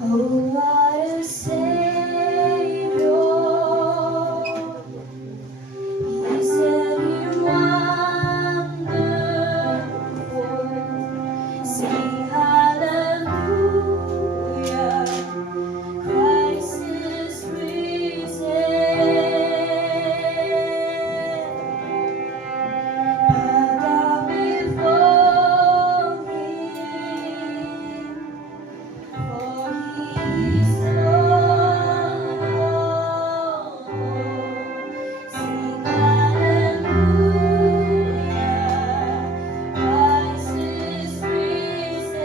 Oh, what a Savior, He's very wonderful. Sing hallelujah, Christ is risen. Bow before Him, for He is Lord. Sing hallelujah, Christ is risen.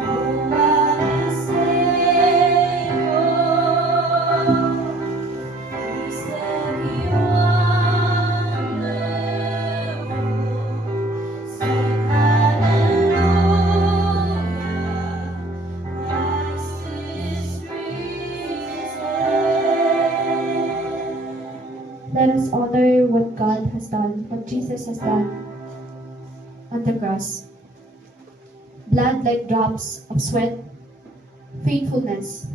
Oh, what a Savior, He's very wonderful. Sing hallelujah, Christ is risen. Let us honor what God has done, what Jesus has done on the cross. Blood like drops of sweat, faithfulness.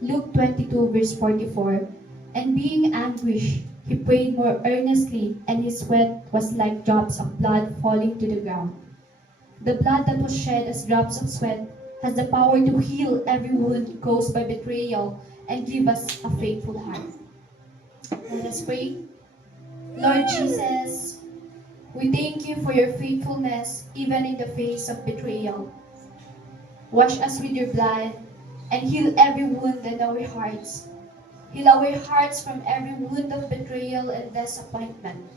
Luke 22 verse 44. And being anguished, he prayed more earnestly, and his sweat was like drops of blood falling to the ground. The blood that was shed as drops of sweat has the power to heal every wound caused by betrayal and give us a faithful heart. Let us pray. Lord Jesus, we thank you for your faithfulness even in the face of betrayal. Wash us with your blood and heal every wound in our hearts. Heal our hearts from every wound of betrayal and disappointment.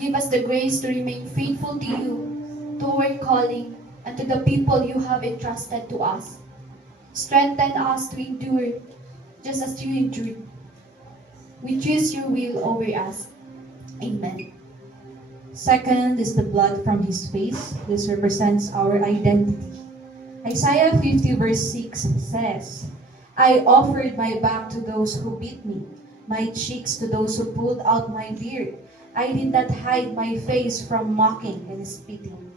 Give us the grace to remain faithful to you, to our calling, and to the people you have entrusted to us. Strengthen us to endure just as you endured. We choose your will over us. Amen. Second is the blood from his face. This represents our identity. Isaiah 50 verse 6 says, I offered my back to those who beat me, my cheeks to those who pulled out my beard. I did not hide my face from mocking and spitting.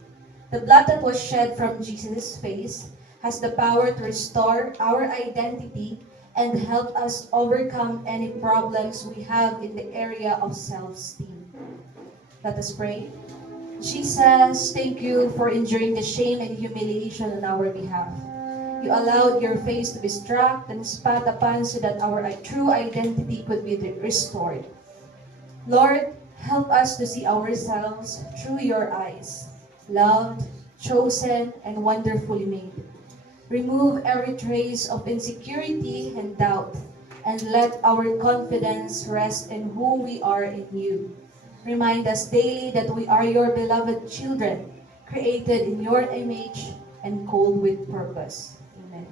The blood that was shed from Jesus' face has the power to restore our identity and help us overcome any problems we have in the area of self-esteem. Let us pray. Jesus, thank you for enduring the shame and humiliation on our behalf. You allowed your face to be struck and spat upon so that our true identity could be restored. Lord, help us to see ourselves through your eyes, loved, chosen, and wonderfully made. Remove every trace of insecurity and doubt, and let our confidence rest in who we are in you. Remind us daily that we are your beloved children, created in your image and called with purpose. Amen.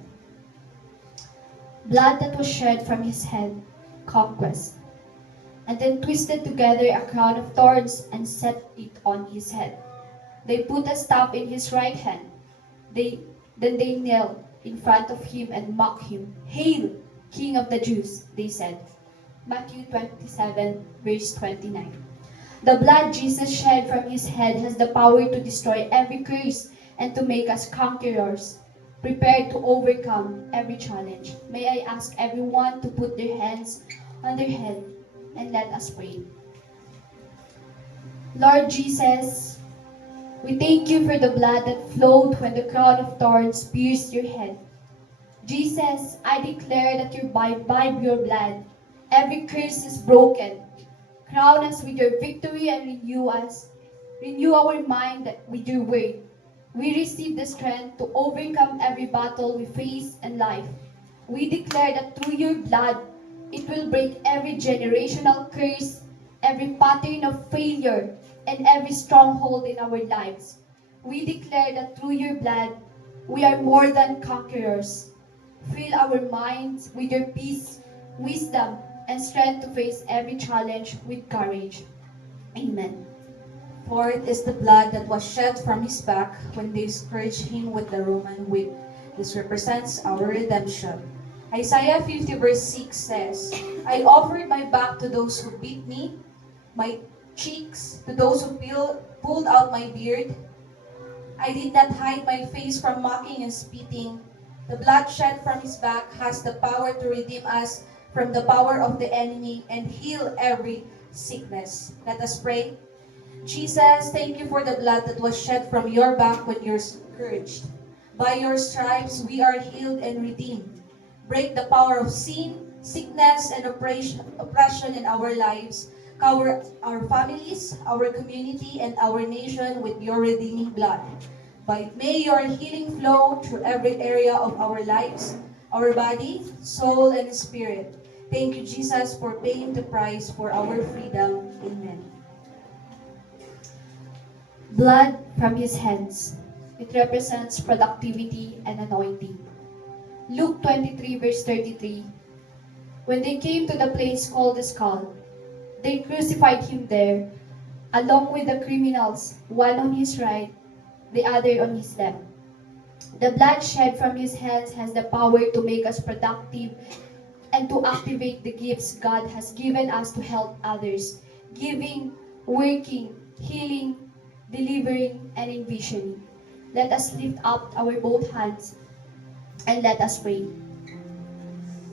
Blood that was shed from his head, conquest, and then twisted together a crown of thorns and set it on his head. They put a staff in his right hand. Then they knelt in front of him and mocked him. Hail, King of the Jews, they said. Matthew 27, verse 29. The blood Jesus shed from his head has the power to destroy every curse and to make us conquerors, prepared to overcome every challenge. May I ask everyone to put their hands on their head and let us pray. Lord Jesus, we thank you for the blood that flowed when the crown of thorns pierced your head. Jesus, I declare that by your blood, every curse is broken. Crown us with your victory and renew our mind with your word. We receive the strength to overcome every battle we face in life. We declare that through your blood, it will break every generational curse, every pattern of failure, and every stronghold in our lives. We declare that through your blood, we are more than conquerors. Fill our minds with your peace, wisdom, and strength to face every challenge with courage. Amen. Fourth is the blood that was shed from his back when they scourged him with the Roman whip. This represents our redemption. Isaiah 50 verse 6 says, I offered my back to those who beat me, my cheeks to those who pulled out my beard. I did not hide my face from mocking and spitting. The blood shed from his back has the power to redeem us from the power of the enemy and heal every sickness. Let us pray. Jesus, thank you for the blood that was shed from your back when you're scourged. By your stripes, we are healed and redeemed. Break the power of sin, sickness, and oppression in our lives. Cover our families, our community, and our nation with your redeeming blood. May your healing flow through every area of our lives, our body, soul, and spirit. Thank you, Jesus, for paying the price for our freedom. Amen. Blood from his hands. It represents productivity and anointing. Luke 23 verse 33. When they came to the place called the skull, they crucified him there, along with the criminals, one on his right, the other on his left. The blood shed from his hands has the power to make us productive and to activate the gifts God has given us to help others, giving, working, healing, delivering, and envisioning. Let us lift up our both hands and let us pray.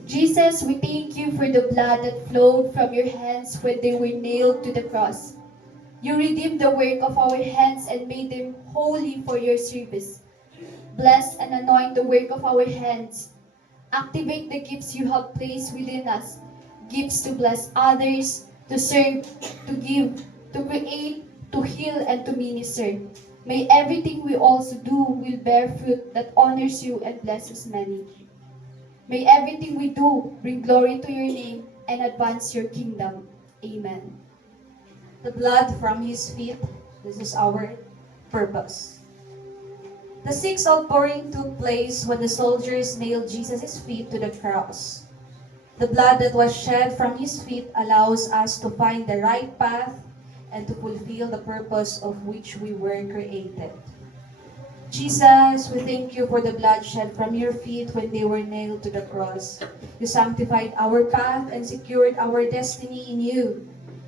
Jesus, we thank you for the blood that flowed from your hands when they were nailed to the cross. You redeemed the work of our hands and made them holy for your service. Bless and anoint the work of our hands. Activate the gifts you have placed within us, gifts to bless others, to serve, to give, to create, to heal, and to minister. May everything we also do will bear fruit that honors you and blesses many. May everything we do bring glory to your name and advance your kingdom. Amen. The blood from his feet, this is our purpose. The sixth outpouring took place when the soldiers nailed Jesus' feet to the cross. The blood that was shed from his feet allows us to find the right path and to fulfill the purpose of which we were created. Jesus, we thank you for the blood shed from your feet when they were nailed to the cross. You sanctified our path and secured our destiny in you.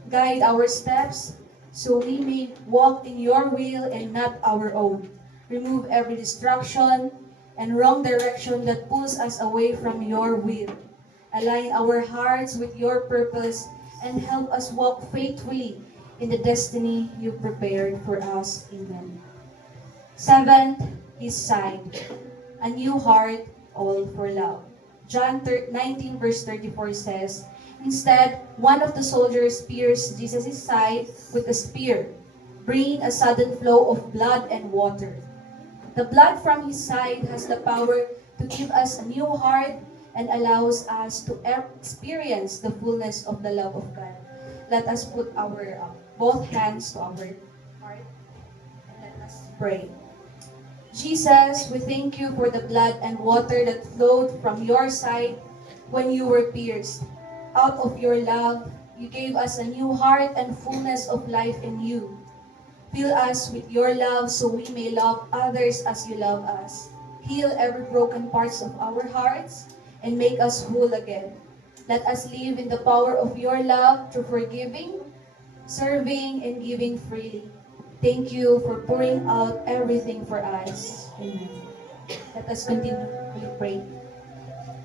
Guide our steps so we may walk in your will and not our own. Remove every distraction and wrong direction that pulls us away from your will. Align our hearts with your purpose and help us walk faithfully in the destiny you prepared for us. Amen. Seventh, his side. A new heart, all for love. John 19 verse 34 says, instead, one of the soldiers pierced Jesus' side with a spear, bringing a sudden flow of blood and water. The blood from his side has the power to give us a new heart and allows us to experience the fullness of the love of God. Let us put our both hands to our heart and let us pray. Jesus, we thank you for the blood and water that flowed from your side when you were pierced. Out of your love, you gave us a new heart and fullness of life in you. Fill us with your love so we may love others as you love us. Heal every broken parts of our hearts and make us whole again. Let us live in the power of your love through forgiving, serving, and giving freely. Thank you for pouring out everything for us. Amen. Let us continue to pray.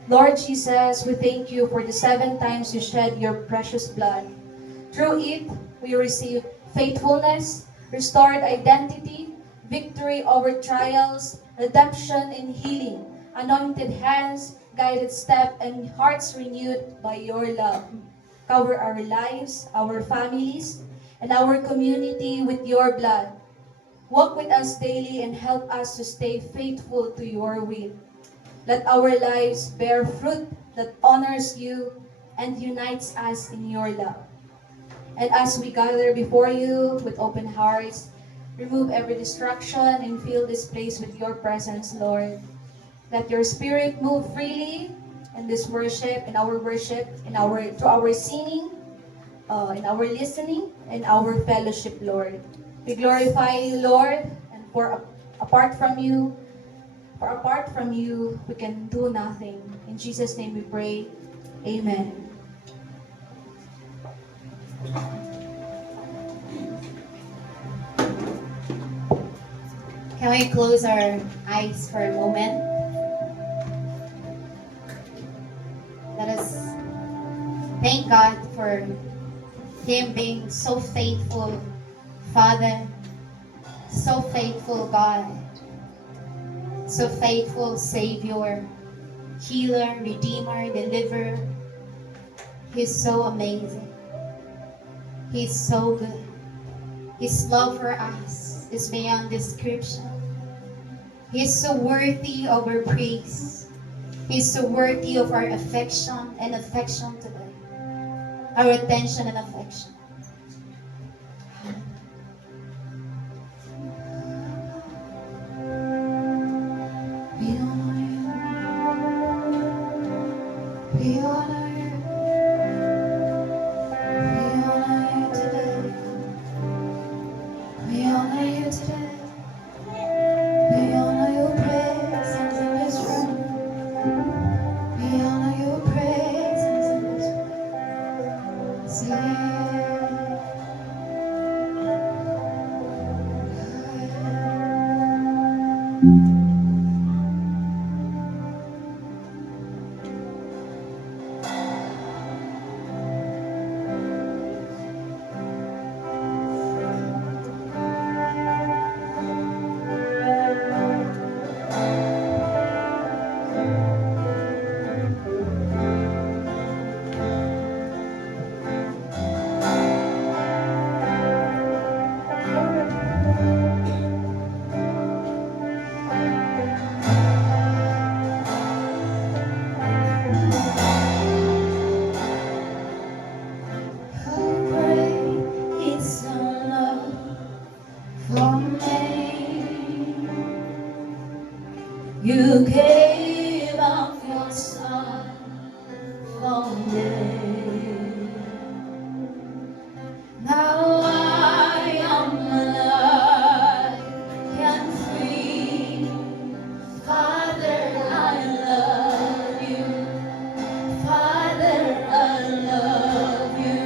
Lord Jesus, we thank you for the 7 times you shed your precious blood. Through it, we receive faithfulness, restored identity, victory over trials, redemption and healing, anointed hands, guided step, and hearts renewed by your love. Cover our lives, our families, and our community with your blood. Walk with us daily and help us to stay faithful to your will. Let our lives bear fruit that honors you and unites us in your love. And as we gather before you with open hearts, remove every distraction and fill this place with your presence, Lord. Let your spirit move freely in this worship, to our singing, in our listening, and our fellowship, Lord. We glorify you, Lord, and apart from you, we can do nothing. In Jesus' name we pray. Amen. Can we close our eyes for a moment? Let us thank God for Him being so faithful, Father, so faithful God, so faithful Savior, Healer, Redeemer, Deliverer. He's so amazing. He's so good. His love for us is beyond description. He is so worthy of our praise. He is so worthy of our affection and affection today. Our attention and affection. We honor you. We honor you. We honor you today. We honor you today. We honor your presence in this room. We honor your presence in this place. How great is your love for me? You gave up your son for me. Now I am alive and free. Father, I love you. Father, I love you.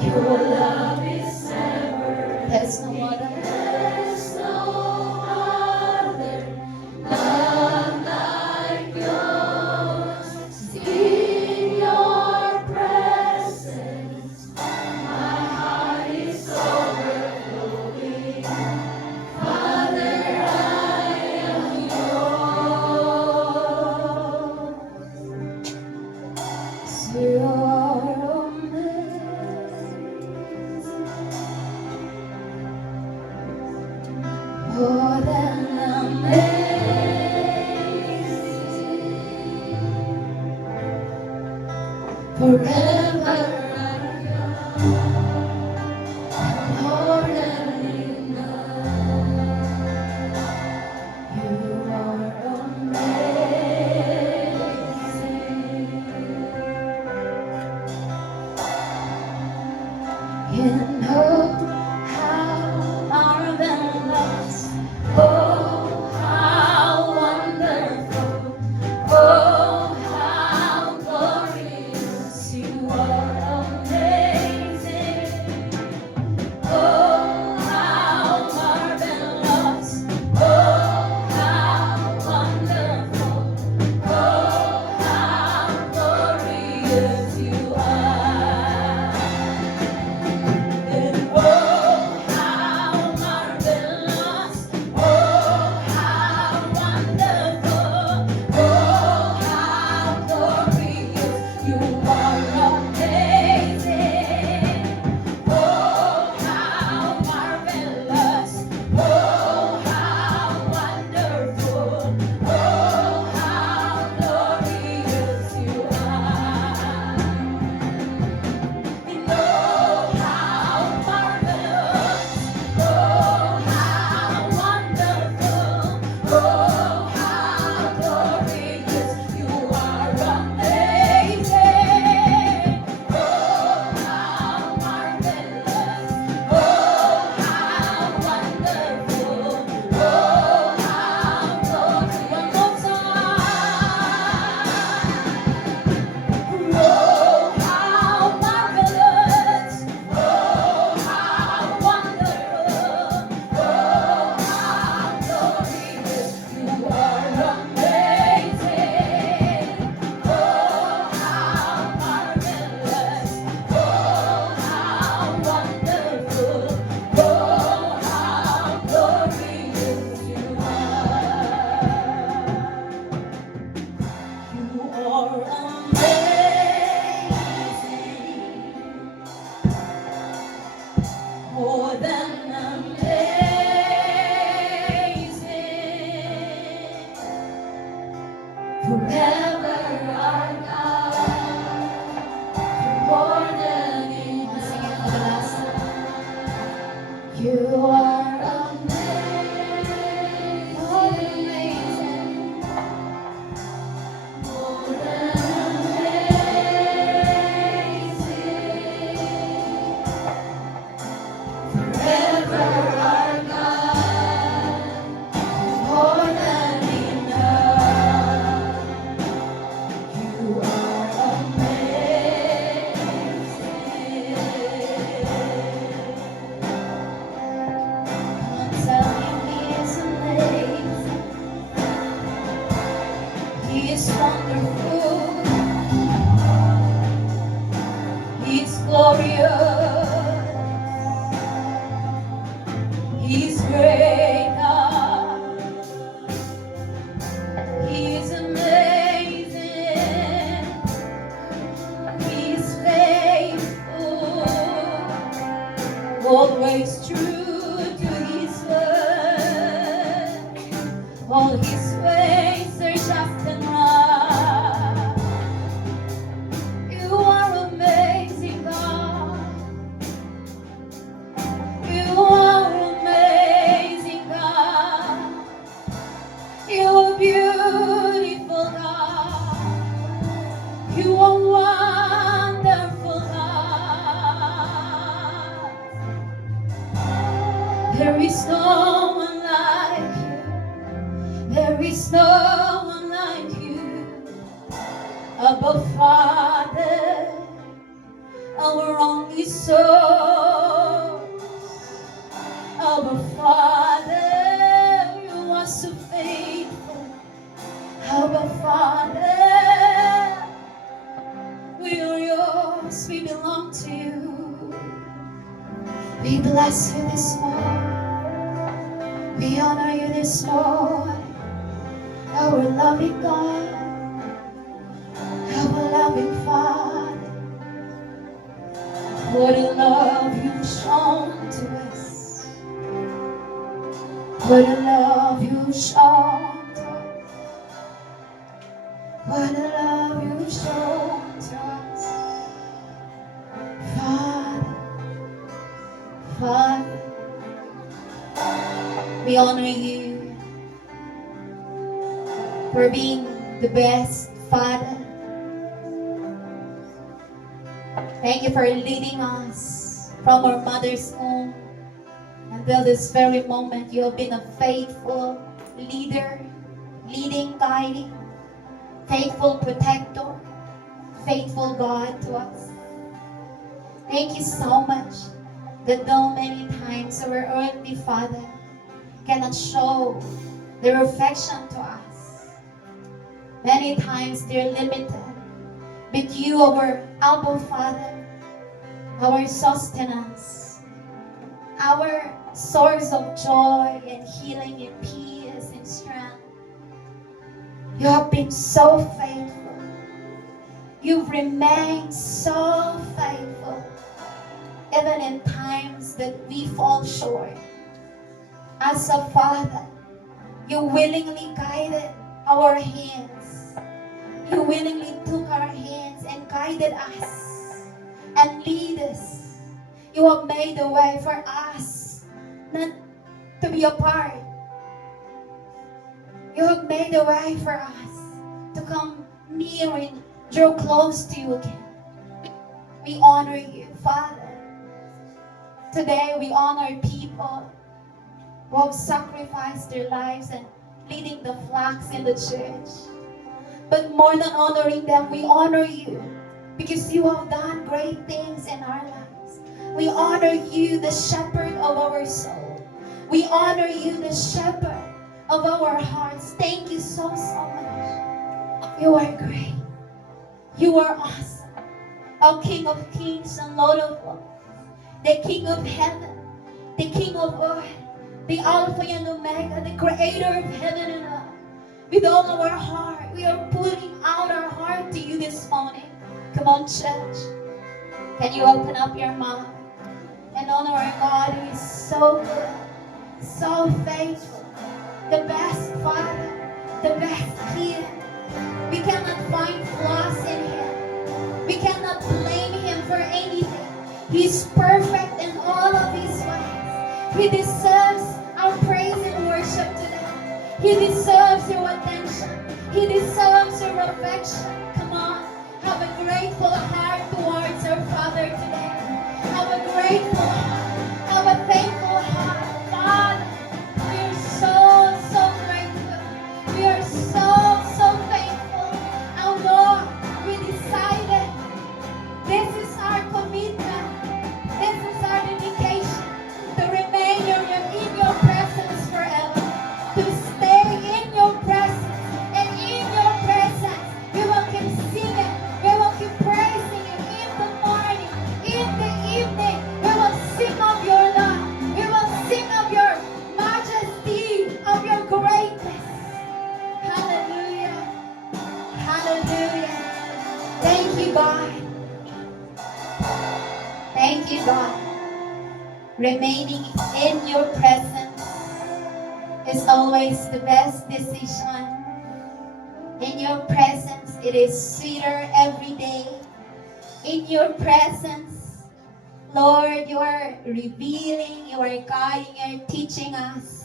Your love is ever. There's no other. There's no other love like yours. In your presence, my heart is overflowing. Father, I am yours. You are amazing, more than amazing. Forever I am more than enough. You are amazing. You know how marvelous, oh, how wonderful, oh, how glorious. You are amazing. Oh, how marvelous, oh, how wonderful, oh, how glorious you are. And oh, how marvelous, oh, how wonderful, oh, how glorious you are. Amazing. Oh, how marvelous, oh, how wonderful, oh, how glorious you are. And oh, how marvelous, oh, how wonderful, oh, how glorious you are. Amazing. Oh, how marvelous, oh, how wonderful, oh, how glorious. One more time. Oh, how marvelous, oh, how wonderful, oh, how glorious you are. Amazing. Oh, how marvelous, oh, how wonderful, oh, how glorious you are. You are amazing, more than amazing. Forever our God, more than Sing it for the last time. enough. You are amazing, more than amazing. More than amazing. Forever our God, more than enough. You are amazing. Come on, tell him he is amazing. He is wonderful. He is glorious. He is great God. He is amazing. He is faithful. Always true to his word. All his ways are just and right. You are amazing, God. You are amazing, God. You are beautiful, God. You are wonderful, God. There is no one like you. There is no one like you. Abba, Father, our only Jesus. Our Father, you are so faithful. Our Father, we are yours, we belong to you. We bless you this morning. We honor you this morning. Our loving God, our loving Father. What a love you've shown to us. What a love you've shown to us. What a love you've shown to us. Father, Father, we honor you for being the best Father. Thank you for leading us from our mother's womb until this very moment. You have been a faithful leader, leading, guiding, faithful protector, faithful God to us. Thank you so much that though many times our earthly Father cannot show their affection to us, many times they're limited, but you, our Abba Father, our sustenance, our source of joy and healing and peace and strength. You have been so faithful. You've remained so faithful, even in times that we fall short. As a Father, you willingly guided our hands. You willingly took our hands and guided us and lead us. You have made a way for us not to be apart. You have made a way for us to come near and draw close to you again. We honor you, Father. Today we honor people who have sacrificed their lives and leading the flocks in the church. But more than honoring them, we honor you because you have done great things in our lives. We honor you, the shepherd of our soul. We honor you, the shepherd of our hearts. Thank you so much. You are great. You are awesome. Our King of Kings and Lord of Lords. The King of Heaven. The King of Earth. The Alpha and Omega. The Creator of heaven and earth. With all of our heart, we are putting out our heart to you this morning. Come on, church. Can you open up your mouth and honor our God who is so good, so faithful, the best Father, the best King. We cannot find flaws in Him. We cannot blame Him for anything. He's perfect in all of His ways. He deserves our praise and worship today. He deserves your attention. He deserves your affection. Come on, have a grateful heart towards our Father today. Have a grateful heart. Have a thankful heart. Father, we are so grateful. We are so thankful. Our Lord, we decided this is our commitment. This is our dedication to remain in your presence forever. To stay in your presence. And in your presence, we will keep singing. We will keep praising you in the morning. In the evening, we will sing of your love. We will sing of your majesty, of your greatness. Hallelujah. Hallelujah. Thank you, God. Thank you, God. Remaining in your presence is always the best decision. In your presence, it is sweeter every day. In your presence, Lord, you are revealing, you are guiding, you are teaching us.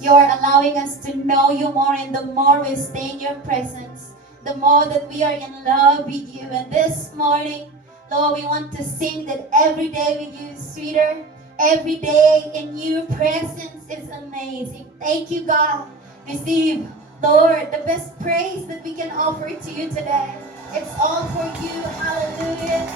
You are allowing us to know you more, and the more we stay in your presence, the more that we are in love with you. And this morning, Lord, we want to sing that every day with you is sweeter. Every day in your presence is amazing. Thank you, God. Receive, Lord, the best praise that we can offer to you today. It's all for you. Hallelujah.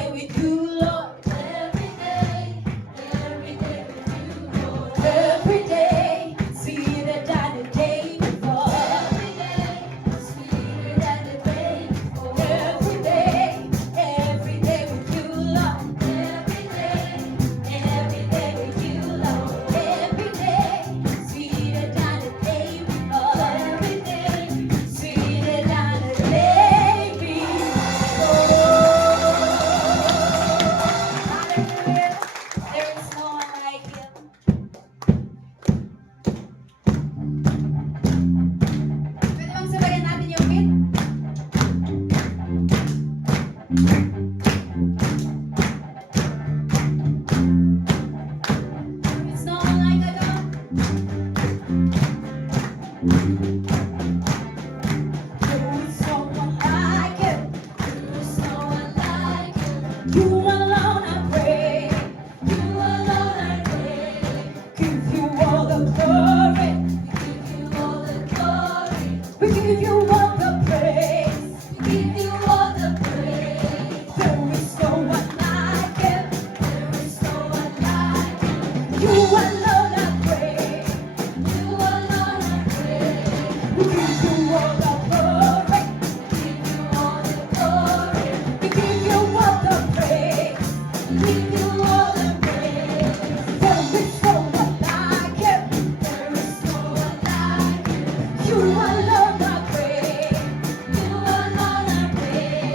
day with you, Lord. Every day with you, Lord. Every day, sweeter than the day before. Every day, sweeter than the day before. Every day with you, Lord. Every day with you, Lord. Every day, sweeter than the day before. Every day, sweeter than the day before. Hallelujah. There is no one like Him. Pwede bang sabayan natin yung beat? There is no one like our God. There is no one like you. There is no one like you. You alone I pray. You alone I pray. Give you all the glory. We give you all the glory. We give you all the praise. We give you all the praise. There is no one like you. There is no one like you. You alone I pray. You alone I pray. We give you all the glory. We give you all the glory. We give you all the praise. We give you all the praise. There is no one like you. There is no one like you. You alone I pray. You alone I pray.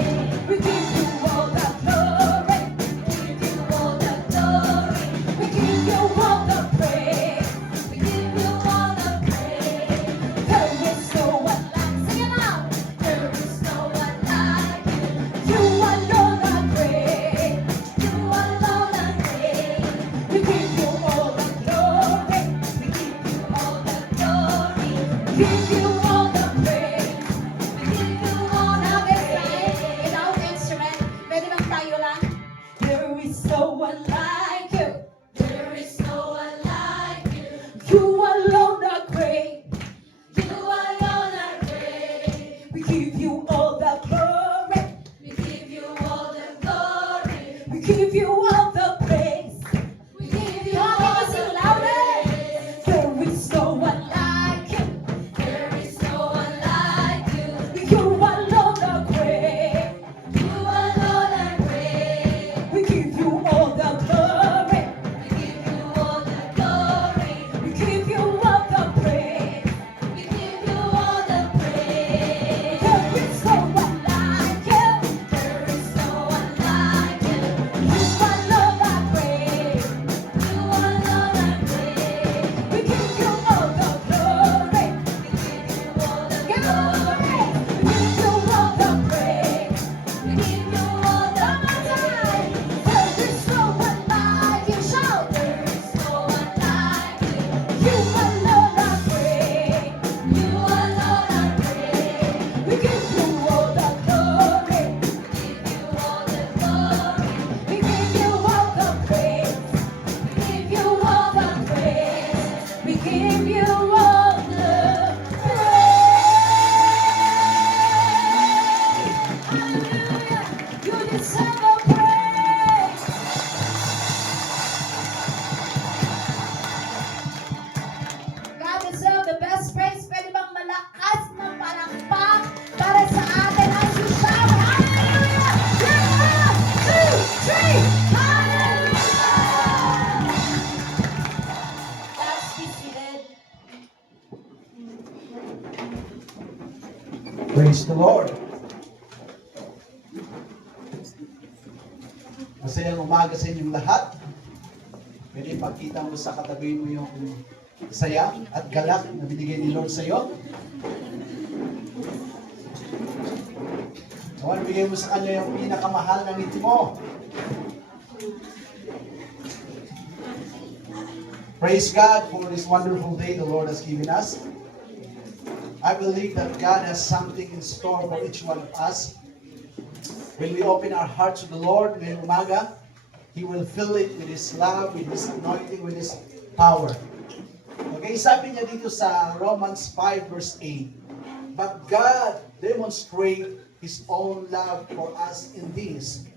We give you all the glory. We give you all the glory. We give you all the praise. We give you all the praise. There is no one like. Sing it out. There is no one like you. You alone I pray. You alone I pray. We give you all the glory. We give you all the glory. We give you all the praise. We give you all the praise. Without instrument, pwede bang tayo lang? There is no one like you. There is no one like you. You alone are great. You alone are great. We give you all the glory. We give you all the glory. We give you all the praise. We give you all the praise. There is no one like you. There is no one like you. You alone are great. You alone are great. We give you all the glory. We give you all the glory. We give you all the praise. We give you all the praise. There is no one like you. There is no one like you. You alone are great. You alone are great. We give you all the glory. We give you all the glory. We give you all the praise. We give you all the praise. There is no one like you. Shout. There is no one like you. You alone are great. You alone are great. We give you all the glory. We give you all the glory. We give you all the praise. We give you all the praise. We give you all the praise. Hallelujah. You deserve a praise. God deserve the best praise. Pwede bang malakas na palakpak para sa atin as we shout, hallelujah! 1, 2, 3, hallelujah! Let's be seated. Praise the Lord. Masayang umaga sa inyong lahat. Pwede ipakita mo sa katabi mo yung saya at galak na binigay ni Lord sa iyo. Nawan, bigay mo sa kanya yung pinakamahal na ngiti mo. Praise God for this wonderful day the Lord has given us. I believe that God has something in store for each one of us. When we open our hearts to the Lord ngayong umaga, He will fill it with His love, with His anointing, with His power. Okay, sabi niya dito sa Romans 5 verse 8, But God demonstrate His own love for us in this,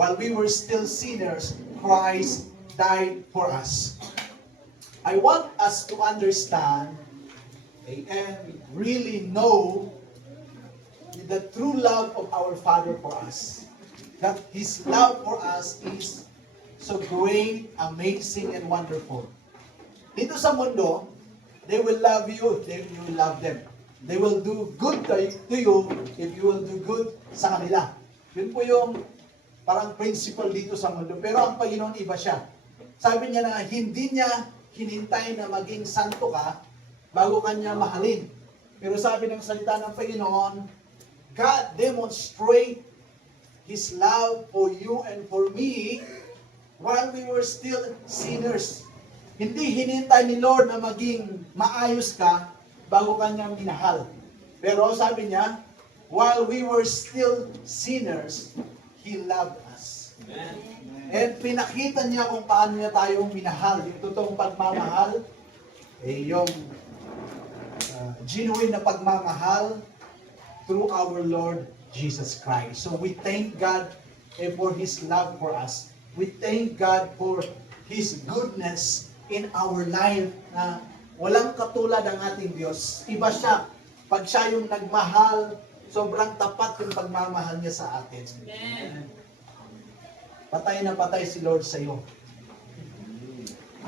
while we were still sinners, Christ died for us. I want us to understand and really know the true love of our Father for us. That His love for us is so great, amazing, and wonderful. Dito sa mundo, they will love you, you will love them. They will do good to you if you will do good sa kanila. Yun po yung parang principle dito sa mundo. Pero ang Panginoon iba siya. Sabi niya na hindi niya hinintay na maging santo ka bago kanya mahalin. Pero sabi ng salita ng Panginoon, God demonstrate His love for you and for me while we were still sinners. Hindi hinintay ni Lord na maging maayos ka bago kanya minahal. Pero sabi niya, while we were still sinners, He loved us. Amen. And pinakita niya kung paano niya tayong minahal. Yung totoong pagmamahal, yung genuine na pagmamahal through our Lord Jesus Christ. So we thank God for His love for us. We thank God for His goodness in our life na walang katulad ang ating Diyos. Iba siya. Pag siya yung nagmahal, sobrang tapat yung pagmamahal niya sa atin. Amen. Patay na patay si Lord sa iyo.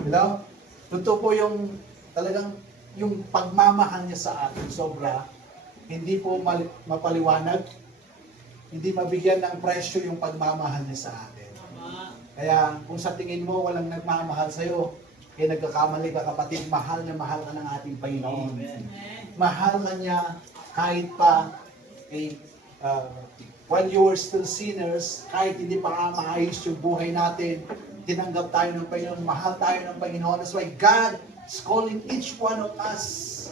Hello? Totoo po yung talagang yung pagmamahal niya sa atin sobra. Hindi po mapaliwanag. Hindi mabigyan ng presyo yung pagmamahal niya sa atin. Kaya kung sa tingin mo walang nagmamahal sa iyo, nagkakamali ka kapatid, mahal na mahal ka ng ating Panginoon. Amen. Mahal ka niya kahit pa when you were still sinners, kahit hindi pa nga maayos yung buhay natin, tinanggap tayo ng Panginoon, mahal tayo ng Panginoon. That's why God is calling each one of us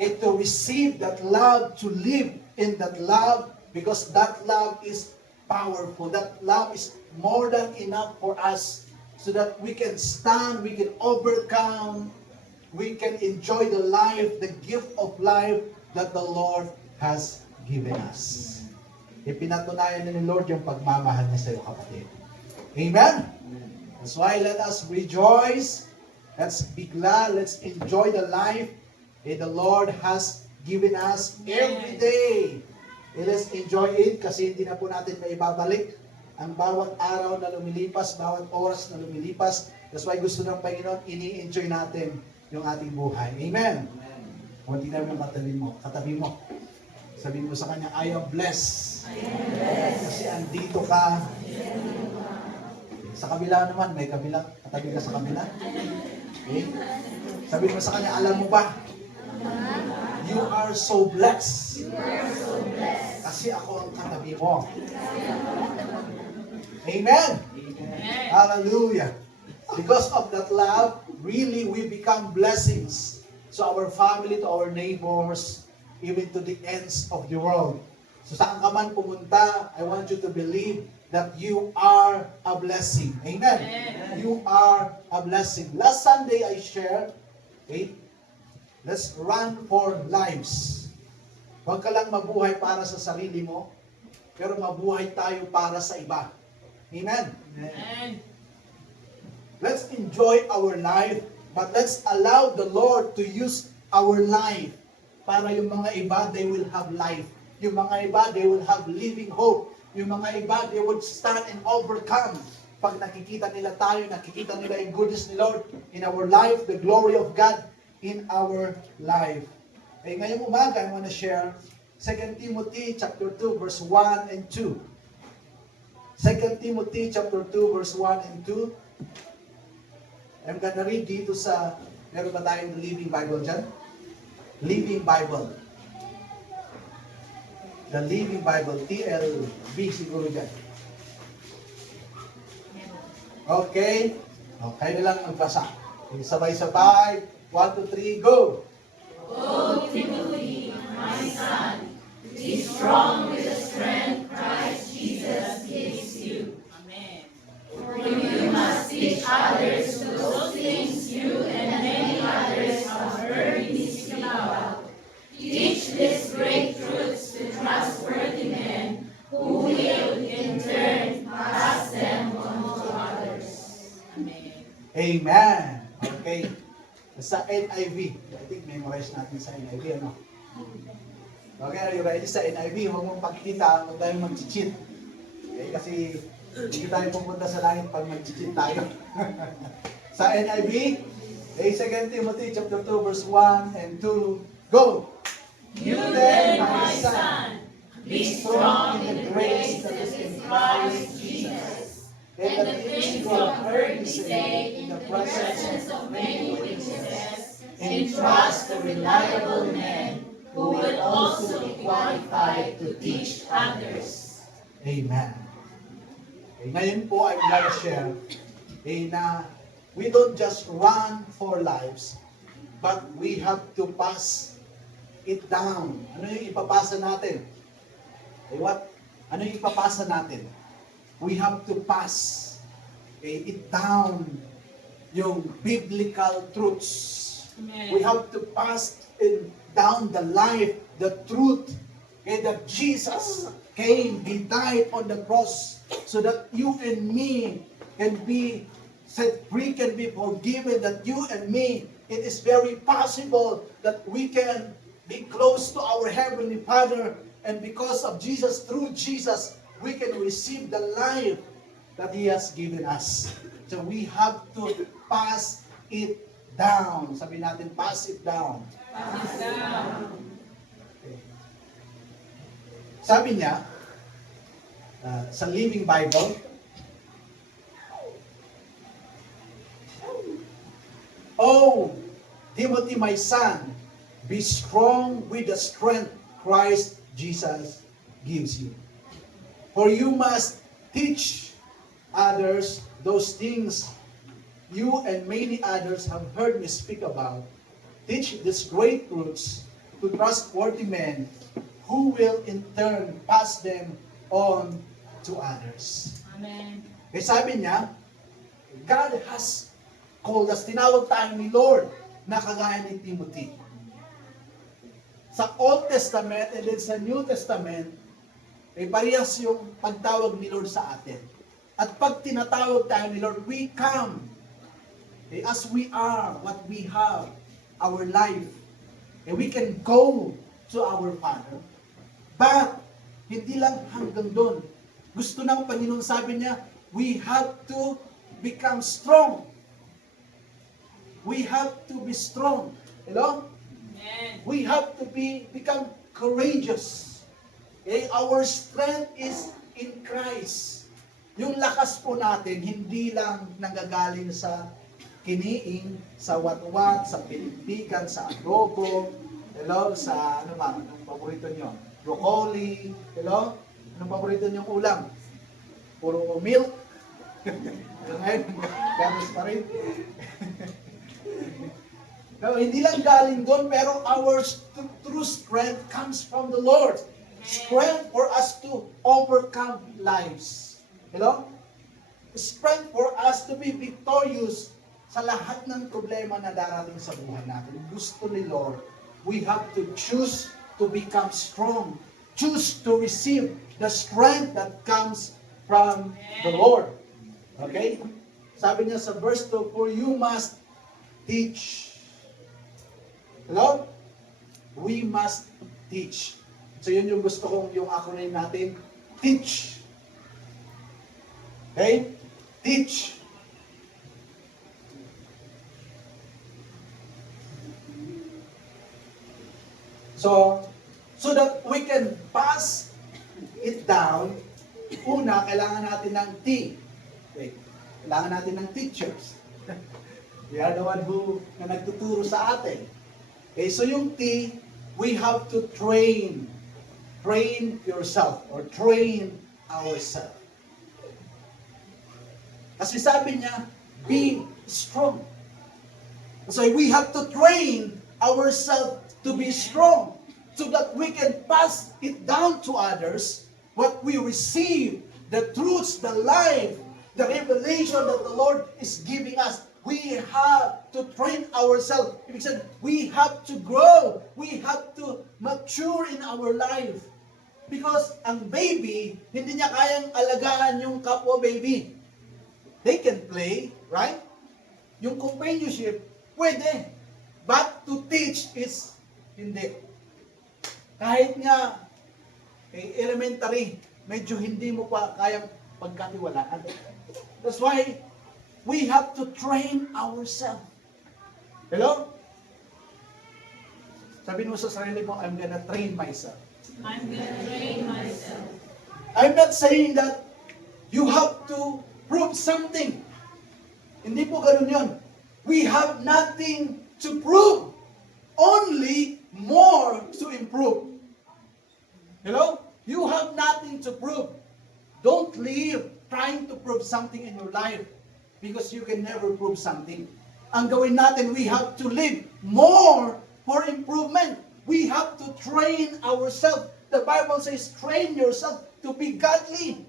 to receive that love, to live in that love, because that love is powerful. That love is more than enough for us so that we can stand, we can overcome, we can enjoy the life, the gift of life that the Lord has given us. Ipinatunayan ni Lord yung pagmamahal niya sa iyo, kapatid. Amen? That's why let us rejoice. Let's be glad. Let's enjoy the life that the Lord has given us every day. Let's enjoy it kasi hindi na po natin maibabalik ang bawat araw na lumilipas, bawat oras na lumilipas. That's why gusto ng Panginoon, ini-enjoy natin yung ating buhay. Amen? Kung tingnan mo yung katabi mo. Sabihin mo sa kanya, I am blessed. I am blessed. Kasi andito ka. Sa kabila naman, may kabila. Katabi ka sa kabila. Okay? Sabihin mo sa kanya, alam mo ba? You are so blessed. You are so blessed. Kasi ako ang katabi mo. Amen? Amen. Hallelujah. Because of that love, really we become blessings to our family, to our neighbors, even to the ends of the world. So saan ka man pumunta, I want you to believe that you are a blessing. Amen? Amen. You are a blessing. Last Sunday I shared, okay, let's run for lives. Huwag ka lang mabuhay para sa sarili mo, pero mabuhay tayo para sa iba. Amen? Amen. Let's enjoy our life, but let's allow the Lord to use our life para yung mga iba, they will have life. Yung mga iba, they will have living hope. Yung mga iba, they would stand and overcome. Pag nakikita nila tayo, nakikita nila yung goodness ni Lord in our life, the glory of God in our life. Eh, ngayong umaga, I want to share 2 Timothy chapter 2, verse 1 and 2. 2 Timothy chapter 2, verse 1 and 2. I'm gonna read dito sa, meron ba tayong Living Bible dyan? Living Bible. The Living Bible, TLB siguro dyan. Okay? Okay na lang magbasa. Sabay-sabay. 1, 2, 3, go! O Timothy, my son, be strong with the strength Christ Jesus gives you. Amen. For you must teach others those things you and many others have heard me speak about. Teach these great truths to trustworthy men who will in turn pass them Amen. Okay. Sa NIV. I think memorize natin sa NIV, ano? Okay, are you ready sa NIV? Huwag mong pagkita, huwag tayong mag-cheat. Okay, kasi hindi tayo pupunta sa langit pag mag-cheat tayo. Sa NIV, 2 Timothy chapter 2, verse 1 and 2, go! You then, my son, be strong in the grace that is in Christ Jesus. And the things you have heard me say in the presence of many witnesses, entrust to reliable men who will also be qualified to teach others. Amen. Okay, ngayon po, I'm gonna share na we don't just run for lives, but we have to pass it down. Ano yung ipapasa natin? What? Ano yung ipapasa natin? We have to pass it down yung biblical truths. We have to pass it down the life, the truth, that Jesus came, He died on the cross so that you and me can be set free, can be forgiven, that you and me, it is very possible that we can be close to our Heavenly Father, and because of Jesus, through Jesus, we can receive the life that He has given us. So we have to pass it down. Sabi natin, pass it down. Pass it down. Okay. Sabi niya, sa Living Bible, Oh, Timothy, my son, be strong with the strength Christ Jesus gives you. For you must teach others those things you and many others have heard me speak about. Teach these great truths to trustworthy men who will in turn pass them on to others. Amen. Kaya sabi niya, God has called us, tinawag tayo ni Lord na kagaya ni Timothy. Sa Old Testament and then sa New Testament, parehas yung pagtawag ni Lord sa atin. At pag tinatawag tayo ni Lord, we come as we are, what we have, our life. We can go to our Father. But, hindi lang hanggang doon. Gusto ng Panginoon, sabi niya, we have to become strong. We have to be strong. Hello? Amen. We have to become courageous. Okay? Our strength is in Christ. Yung lakas po natin, hindi lang nanggagaling sa kiniing, sa watwat, sa pilimpikan, sa adobo, hello, sa ano ba, anong paborito nyo? Broccoli, hello? Anong paborito nyo ulam? Puro milk? Ngayon, ganos pa rin. No, hindi lang galing doon, pero our true strength comes from the Lord. Strength for us to overcome lives. Hello? Strength for us to be victorious sa lahat ng problema na darating sa buhay natin. Gusto ni Lord, we have to choose to become strong. Choose to receive the strength that comes from the Lord. Okay? Sabi niya sa verse 2, for you must teach. Hello? We must teach. So yun yung gusto kong yung acronym natin. Teach. Okay? Teach. So that we can pass it down, una, kailangan natin ng T. Okay. Kailangan natin ng teachers. We are the one who na nagtuturo sa atin. Okay, so yung T, we have to train. Train yourself or train ourselves. Kasi sabi niya, be strong. So we have to train ourselves to be strong so that we can pass it down to others what we receive, the truths, the life, the revelation that the Lord is giving us. We have to train ourselves. Ibig sabihin, we have to grow. We have to mature in our life. Because ang baby, hindi niya kayang alagaan yung kapwa baby. They can play, right? Yung companionship, pwede. But to teach is hindi. Kahit nga elementary, medyo hindi mo pa kayang pagkatiwalaan. That's why we have to train ourselves. Hello? Sabihin mo sa sarili mo, I'm gonna train myself. I'm gonna train myself. I'm not saying that you have to prove something. Hindi po ganun yun. We have nothing to prove. Only more to improve. Hello? You have nothing to prove. Don't live trying to prove something in your life because you can never prove something. Ang gawin natin, we have to live more for improvement. We have to train ourselves. The Bible says, train yourself to be godly.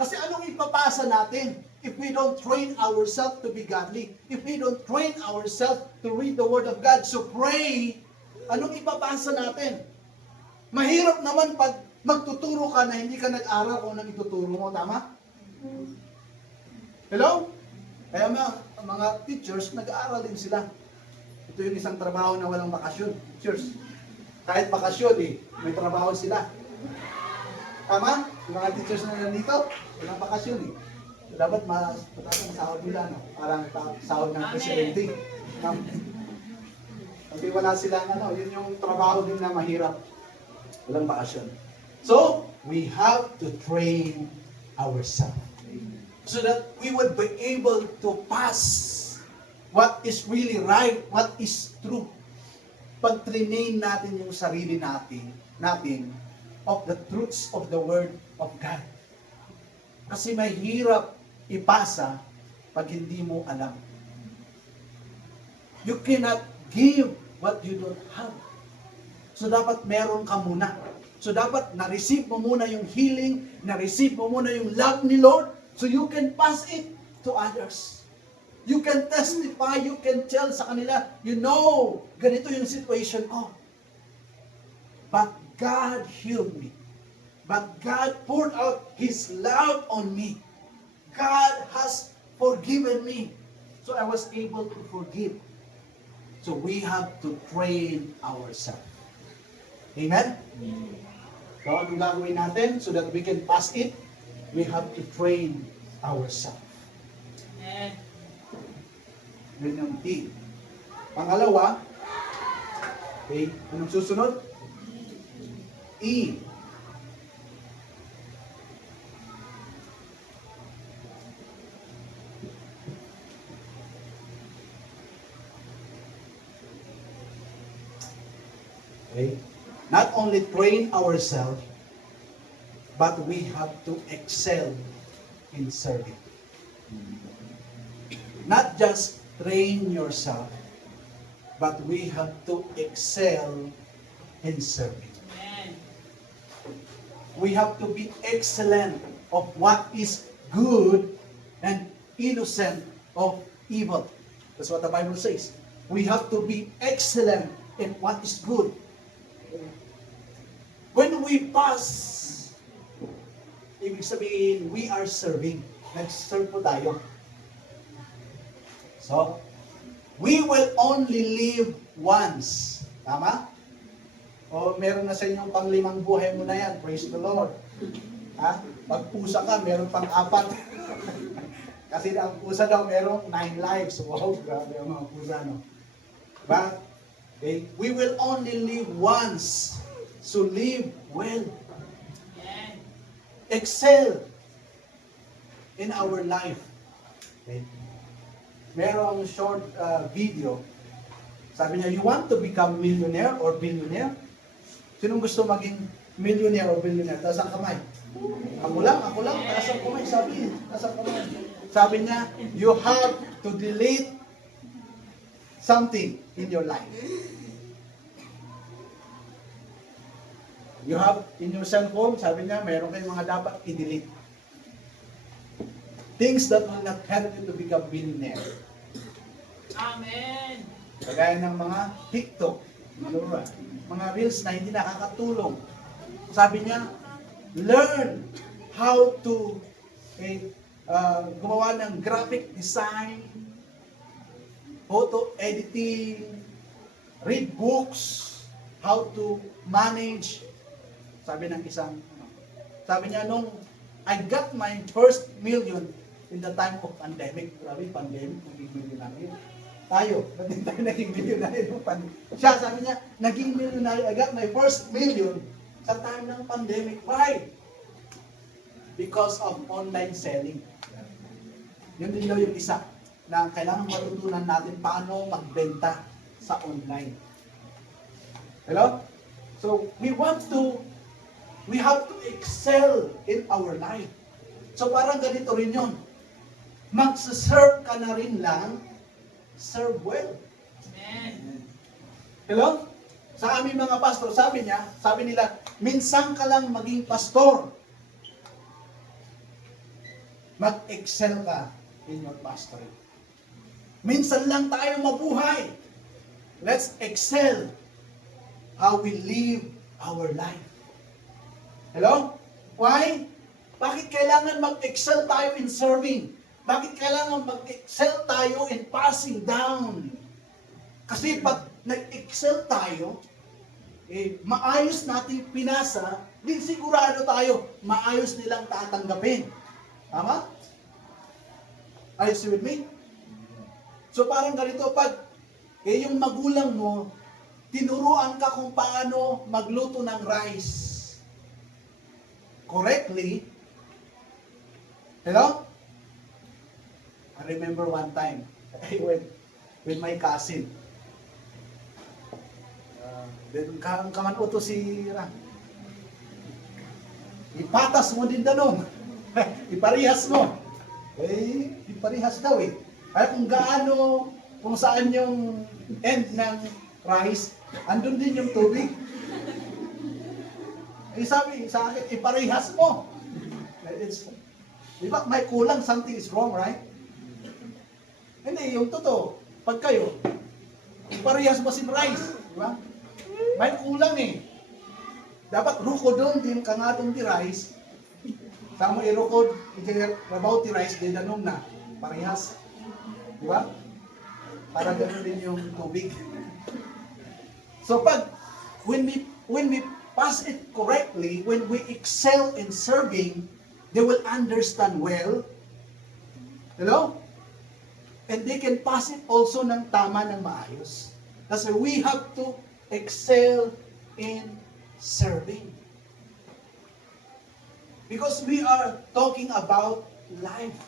Kasi anong ipapasa natin if we don't train ourselves to be godly? If we don't train ourselves to read the Word of God, so pray, anong ipapasa natin? Mahirap naman pag magtuturo ka na hindi ka nag-aral kung anong ituturo mo, tama? Hello? Kaya mga teachers, nag-aaral din sila. Ito yung isang trabaho na walang bakasyon. Teachers, kahit bakasyon may trabaho sila. Tama? Yung mga teachers na nandito, walang bakasyon Dapat mataas ang sahod nila, no? Parang sahod ng presidente. Kasi wala silang yun yung trabaho din na mahirap. Walang bakasyon. So, we have to train ourselves. So that we would be able to pass what is really right, what is true. Pag-train natin yung sarili natin of the truths of the Word of God. Kasi mahirap ipasa pag hindi mo alam. You cannot give what you don't have. So dapat meron ka muna. So dapat na-receive mo muna yung healing, na-receive mo muna yung love ni Lord, so you can pass it to others. You can testify, you can tell sa kanila, ganito yung situation ko. But God healed me. But God poured out His love on me. God has forgiven me. So I was able to forgive. So we have to train ourselves. Amen? So anong gagawin natin so that we can pass it? We have to train ourselves. Amen. Yun yung T. Pangalawa, okay, anong susunod? E. Okay? Not only train ourselves, but we have to excel in serving. Not just train yourself, but we have to excel in serving. Amen. We have to be excellent of what is good and innocent of evil. That's what the Bible says. We have to be excellent in what is good. When we pass, ibig sabihin, we are serving. Nag-serve po tayo. So, we will only live once. Tama? O meron na sa inyong pang-limang buhay mo na yan. Praise the Lord. Ha? Pag pusa ka, meron pang-4. Kasi ang pusa daw, merong 9 lives. Wow, grabe ang mga pusa, no? But, okay, we will only live once. So live well. Amen. Excel in our life. Okay? Merong short video. Sabi niya, you want to become millionaire or billionaire? Sinong gusto maging millionaire or billionaire? Taas ang kamay. Ako lang. Taas ang kamay. Taas ang kamay. Sabi niya, you have to delete something in your life. You have in your cellphone, sabi niya, meron kayong mga dapat i-delete. Things that will not help you to become billionaire. Amen. Kagaya ng mga TikTok, mga reels na hindi nakakatulong. Sabi niya, learn how to gumawa ng graphic design, photo editing, read books, how to manage. Sabi ng isang, sabi niya nung I got my first million in the time of pandemic. Grabe, pandemic, naging millionaire. Tayo, ba't din tayo naging millionaire ng pandemic? Siya, sabi niya, naging millionaire, I got my first million sa time ng pandemic. Why? Because of online selling. Yun din daw yung isa na kailangan matutunan natin paano magbenta sa online. Hello? So, we have to excel in our life. So, parang ganito rin yun. Magsaserve ka na rin lang, serve well. Amen. Hello? Sa aming mga pastor, sabi nila, minsan ka lang maging pastor. Mag-excel ka in your pastoring. Minsan lang tayo mabuhay. Let's excel how we live our life. Hello? Why? Bakit kailangan mag-excel tayo in serving? Bakit kailangan mag-excel tayo in passing down? Kasi pag nag-excel tayo, maayos nating pinasa, din sigurado tayo, maayos nilang tatanggapin. Tama? Are you still with me? So parang ganito, pag yung magulang mo, tinuruan ka kung paano magluto ng rice correctly. Hello? I remember one time, I went with my cousin. Then kaman uto si Ra. Ipatas mo din danong. Iparihas mo. Iparihas daw eh. Ay kung saan yung end ng rice, andun din yung tubig. Sabi sa akin, iparihas mo. Diba, may kulang, something is wrong, right? Hindi, yung totoo, pag kayo, iparihas mo si rice, diba? May kulang eh. Dapat rukodon din kangatong ti rice. Sa mo irukod, rabaw ti rice, di danom na. Parehas. Diba? Para gano'n din yung tubig. So when we pass it correctly, when we excel in serving, they will understand well. Hello? And they can pass it also ng tama ng maayos. That's why we have to excel in serving. Because we are talking about life.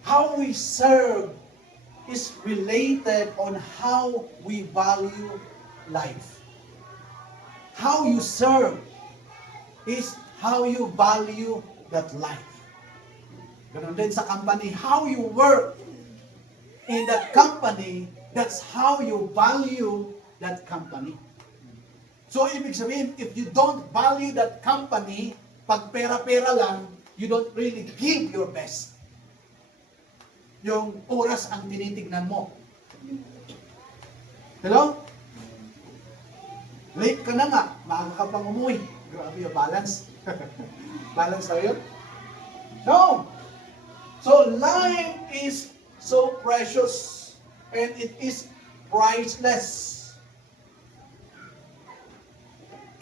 How we serve is related on how we value life. How you serve is how you value that life. Ganun din sa company, how you work in that company, that's how you value that company. So, ibig sabihin, if you don't value that company, pag pera-pera lang, you don't really give your best. Yung oras ang tinitignan mo. Hello? Late ka na nga, maaga ka pang umuwi. Grabe yung balance. Balance na yun? No! So, life is so precious and it is priceless.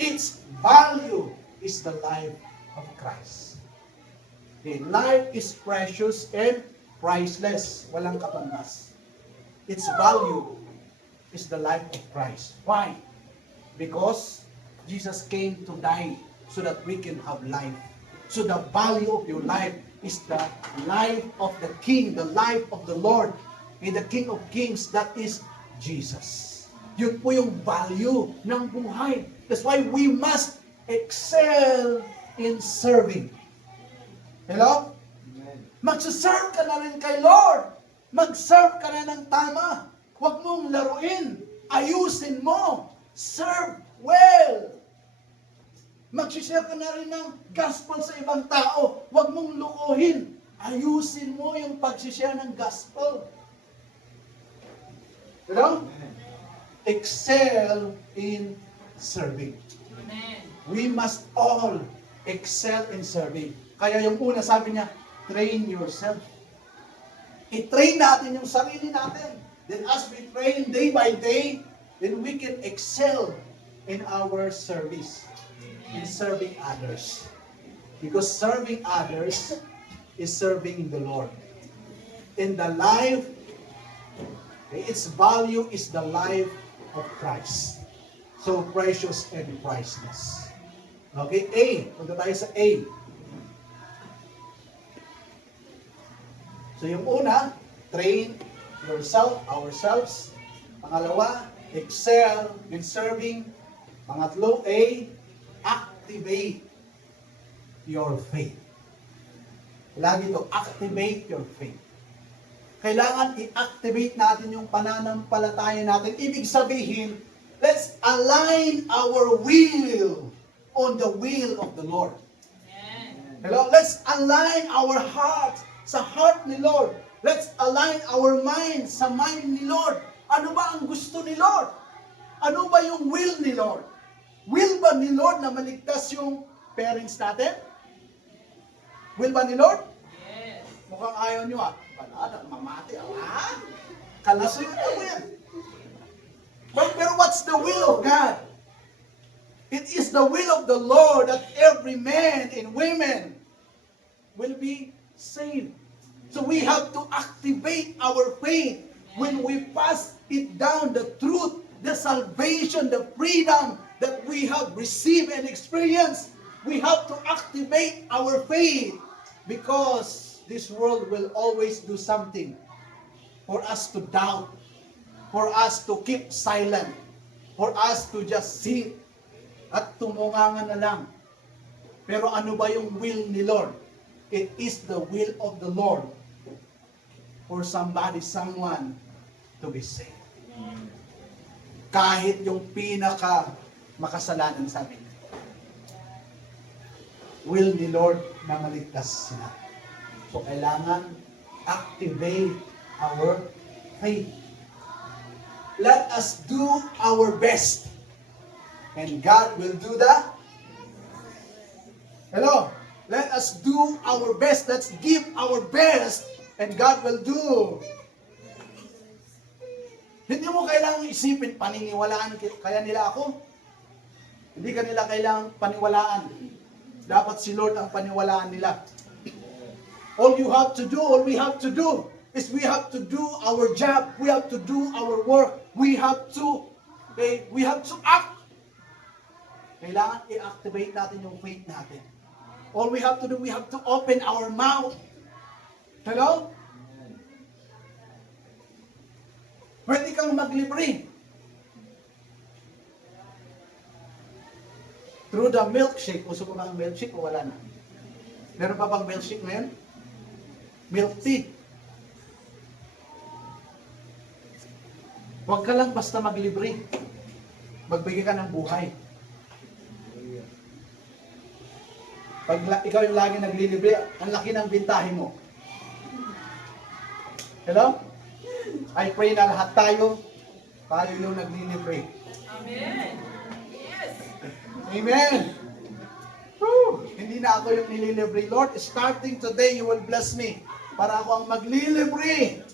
Its value is the life of Christ. The life is precious and priceless. Walang kapandas. Its value is the life of Christ. Why? Because Jesus came to die so that we can have life. So the value of your life is the life of the King, the life of the Lord, and the King of Kings, that is Jesus. Yun po yung value ng buhay. That's why we must excel in serving. Hello? Magsaserve ka na rin kay Lord. Mag-serve ka na ng tama. Huwag mong laruin. Ayusin mo. Serve well. Mag-share ka na rin ng gospel sa ibang tao. Huwag mong lukuhin. Ayusin mo yung pag-share ng gospel. Hello? Excel in serving. Amen. We must all excel in serving. Kaya yung una sabi niya, train yourself. I-train natin yung sarili natin. Then as we train day by day, then we can excel in our service, in serving others. Because serving others is serving the Lord. In the life, its value is the life of Christ. So precious and priceless. Okay, A. Punta tayo sa A. So yung una, train ourselves. Pangalawa, excel in serving. Pangatlo, A, activate your faith. Lagi ito, activate your faith. Kailangan i-activate natin yung pananampalataya natin. Ibig sabihin, let's align our will on the will of the Lord. Hello? Let's align our heart sa heart ni Lord. Let's align our mind sa mind ni Lord. Ano ba ang gusto ni Lord? Ano ba yung will ni Lord? Will ba ni Lord na maligtas yung parents natin? Will ba ni Lord? Yes. Mukhang ayaw nyo Balada, mamati. Kalaso yun ako yan. Pero what's the will of God? It is the will of the Lord that every man and women will be saved. So we have to activate our faith when we pass it down, the truth, the salvation, the freedom that we have received and experienced. We have to activate our faith because this world will always do something for us to doubt, for us to keep silent, for us to just sit at tumungangan na lang. Pero ano ba yung will ni Lord? It is the will of the Lord for someone to be saved. Kahit yung pinaka makasalanan sa amin. Will ni Lord na maligtas sila. So, kailangan activate our faith. Let us do our best. And God will do that. Hello? Let us do our best. Let's give our best. And God will do. Hindi mo kailangang isipin, paniniwalaan kaya nila ako. Hindi ka nila kailangang paniwalaan. Dapat si Lord ang paniwalaan nila. All we have to do is we have to do our job. We have to do our work. We have to act. Kailangan i-activate natin yung faith natin. All we have to do, we have to open our mouth. Hello? Pwede kang maglibre. Through the milkshake. Gusto ko bang milkshake o wala na? Meron pa bang milkshake ngayon? Milk tea. Huwag ka lang basta maglibre. Magbigay ka ng buhay. Pag ikaw yung lagi naglilibre, ang laki ng bintahe mo. Hello? I pray na lahat tayo yung naglilibre. Amen. Yes. Amen. Woo! Hindi na ako yung nililibre. Lord, starting today, you will bless me para ako ang maglilibre.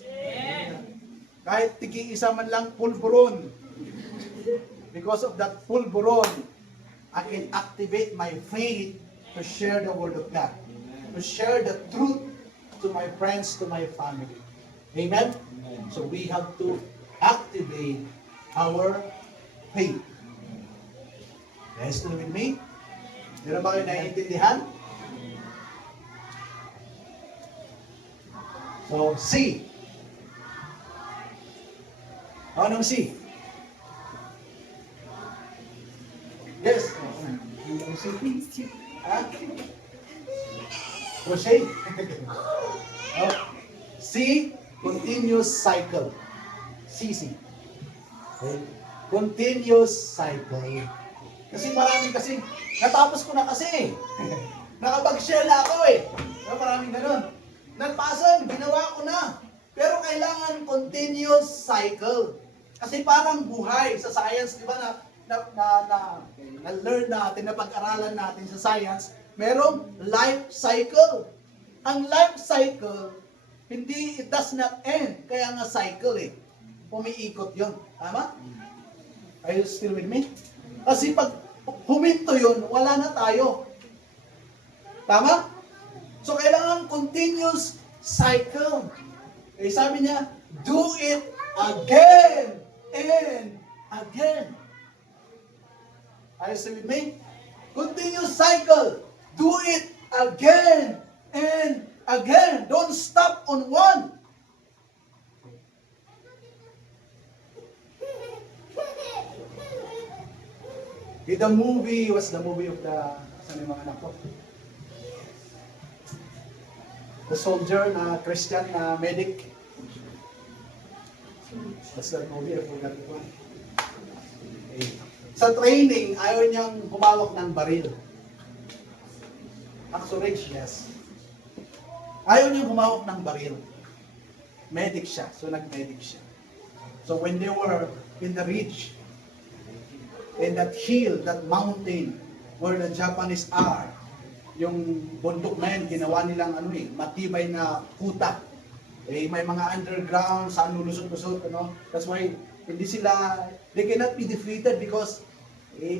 Kahit tigi-isa man lang pulburon. Because of that pulburon, I can activate my faith to share the word of God. To share the truth to my friends, to my family. Amen? So we have to activate our faith. Guys, still with me? Meron ba kayo naiintindihan? So, C. Anong C? Yes. Anong C? Ha? Crochet? Oh. C, continuous cycle. CC. Okay. Continuous cycle. Kasi natapos ko na kasi. Nakapag-share na ako Maraming ganun. Nagpasan, ginawa ko na. Pero kailangan continuous cycle. Kasi parang buhay sa science, di ba na-learn natin, na pag-aralan natin sa science, merong life cycle. Ang life cycle Hindi, it does not end. Kaya nga cycle eh. Umiikot yon. Tama? Are you still with me? Kasi pag huminto yun, wala na tayo. Tama? So, kailangan continuous cycle. Eh, sabi niya, do it again and again. Are you still with me? Continuous cycle. Do it again and again. Don't stop on one. The movie, what's the movie of the, saan yung mga anak ko? The soldier na Christian na medic. What's that movie? I forgot it one. Okay. Sa training, ayaw niyang humawak ng baril. Actually, yes. Ayaw niyang humawak ng baril. Medic siya. So, nag-medic siya. So, when they were in the ridge, in that hill, that mountain, where the Japanese are, yung bundok na yun, ginawa nilang matibay na kuta. Eh, may mga underground, saan lulusot-lusot, That's why, hindi sila, they cannot be defeated because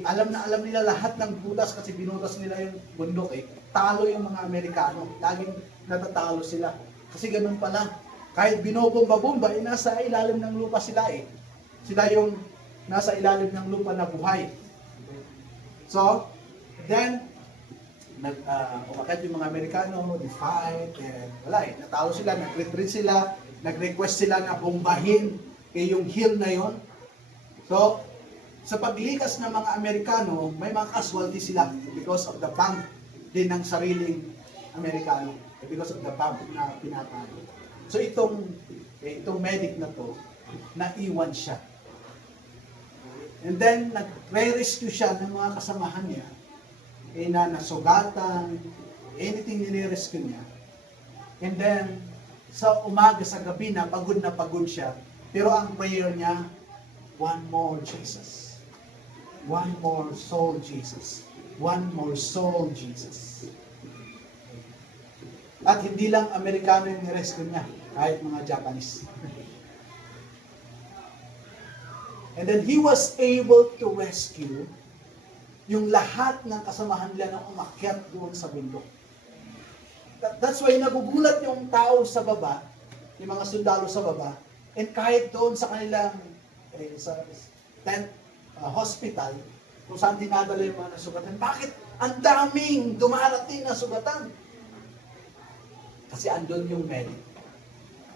alam nila lahat ng butas kasi binutas nila yung bundok eh. Talo yung mga Amerikano. Laging natatalo sila. Kasi ganun pala. Kahit binobomba-bomba, nasa ilalim ng lupa sila eh. Sila yung nasa ilalim ng lupa na buhay. So, then, umakyat yung mga Amerikano, they fight, and wala eh. Natalo sila, nag-retreat sila, nag-request sila na bombahin yung hill na yon. So, sa paglikas ng mga Amerikano, may mga casualty sila because of the bomb din ng sariling Amerikano. Because of the bomb na pinatay. So, itong medic na to, naiwan siya. And then, nag-rescue siya ng mga kasamahan niya, na nasugatan, anything nire-rescue niya. And then, sa umaga, sa gabi, na pagod siya. Pero ang prayer niya, one more Jesus. One more soul, Jesus. One more soul, Jesus. At hindi lang Amerikano yung nirescue niya, kahit mga Japanese. And then he was able to rescue yung lahat ng kasamahan nila na umakyat doon sa bundok. That's why nagugulat yung tao sa baba, yung mga sundalo sa baba, and kahit doon sa kanilang sa tent hospital, kung saan dinadala yung mga nasugatan, bakit ang daming dumarating na sugatan? Kasi andun yung medic.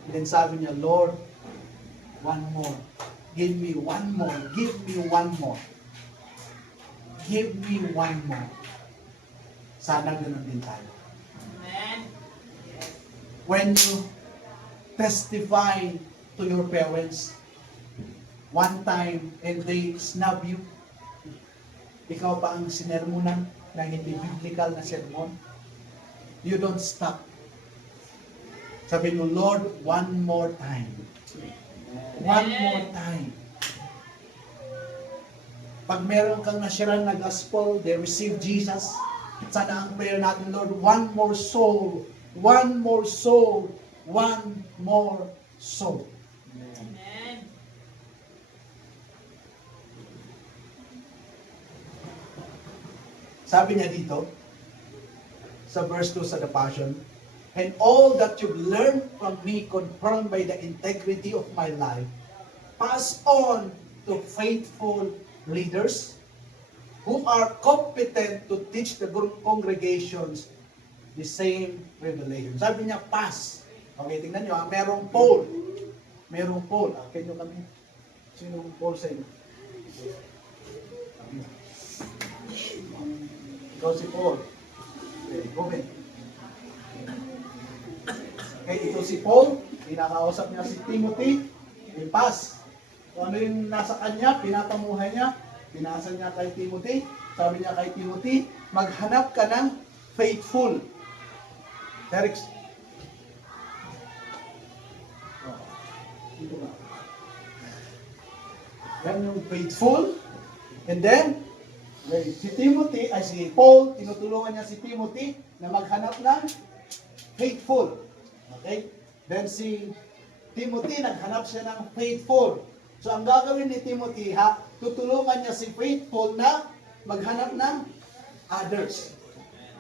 And then sabi niya, Lord, one more. Give me one more. Give me one more. Give me one more. Sana ganun din tayo. Amen. When you testify to your parents, one time and they snub you, ikaw pa ang sinermonan na hindi biblical na sermon, you don't stop. Sabi mo, Lord, one more time. One more time. Pag meron kang nasiran na gospel, they receive Jesus. Sana ang prayer natin, Lord, one more soul, one more soul, one more soul. Amen. Sabi niya dito, sa verse 2 sa The Passion, and all that you've learned from me confirmed by the integrity of my life, pass on to faithful leaders who are competent to teach the congregations the same revelation. Sabi niya, pass. Okay, tingnan nyo, merong poll. Merong poll. Akin nyo kami. Sino poll sa inyo? Ikaw si Paul. Okay, go ahead. Okay, ito si Paul, pinakausap niya si Timothy, pass. Kung ano yung nasa kanya, pinapamuhay niya, pinasa niya kay Timothy, sabi niya kay Timothy, maghanap ka ng faithful. Derek. Dito na. Yan yung faithful. And then, si Timothy, ay si Paul, tinutulungan niya si Timothy na maghanap ng faithful. Okay? Then si Timothy, naghanap siya ng faithful. So ang gagawin ni Timothy, tutulungan niya si faithful na maghanap ng others.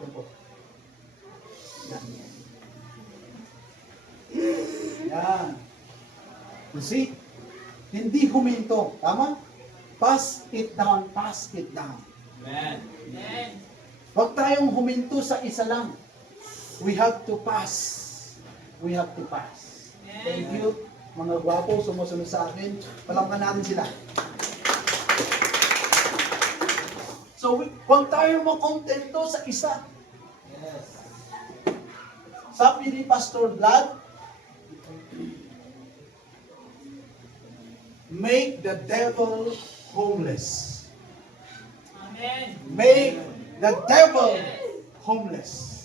Yan po. Yan. Yan. You see? Hindi huminto. Tama? Pass it down, pass it down. Amen. Amen. Huwag tayong huminto sa isa lang. We have to pass. We have to pass. Thank you, mga gwapo, sumusunod sa akin. Palangkan natin sila. So, huwag tayong makontento sa isa. Yes. Sabi ni Pastor Vlad, make the devil homeless. Amen. Make the devil homeless.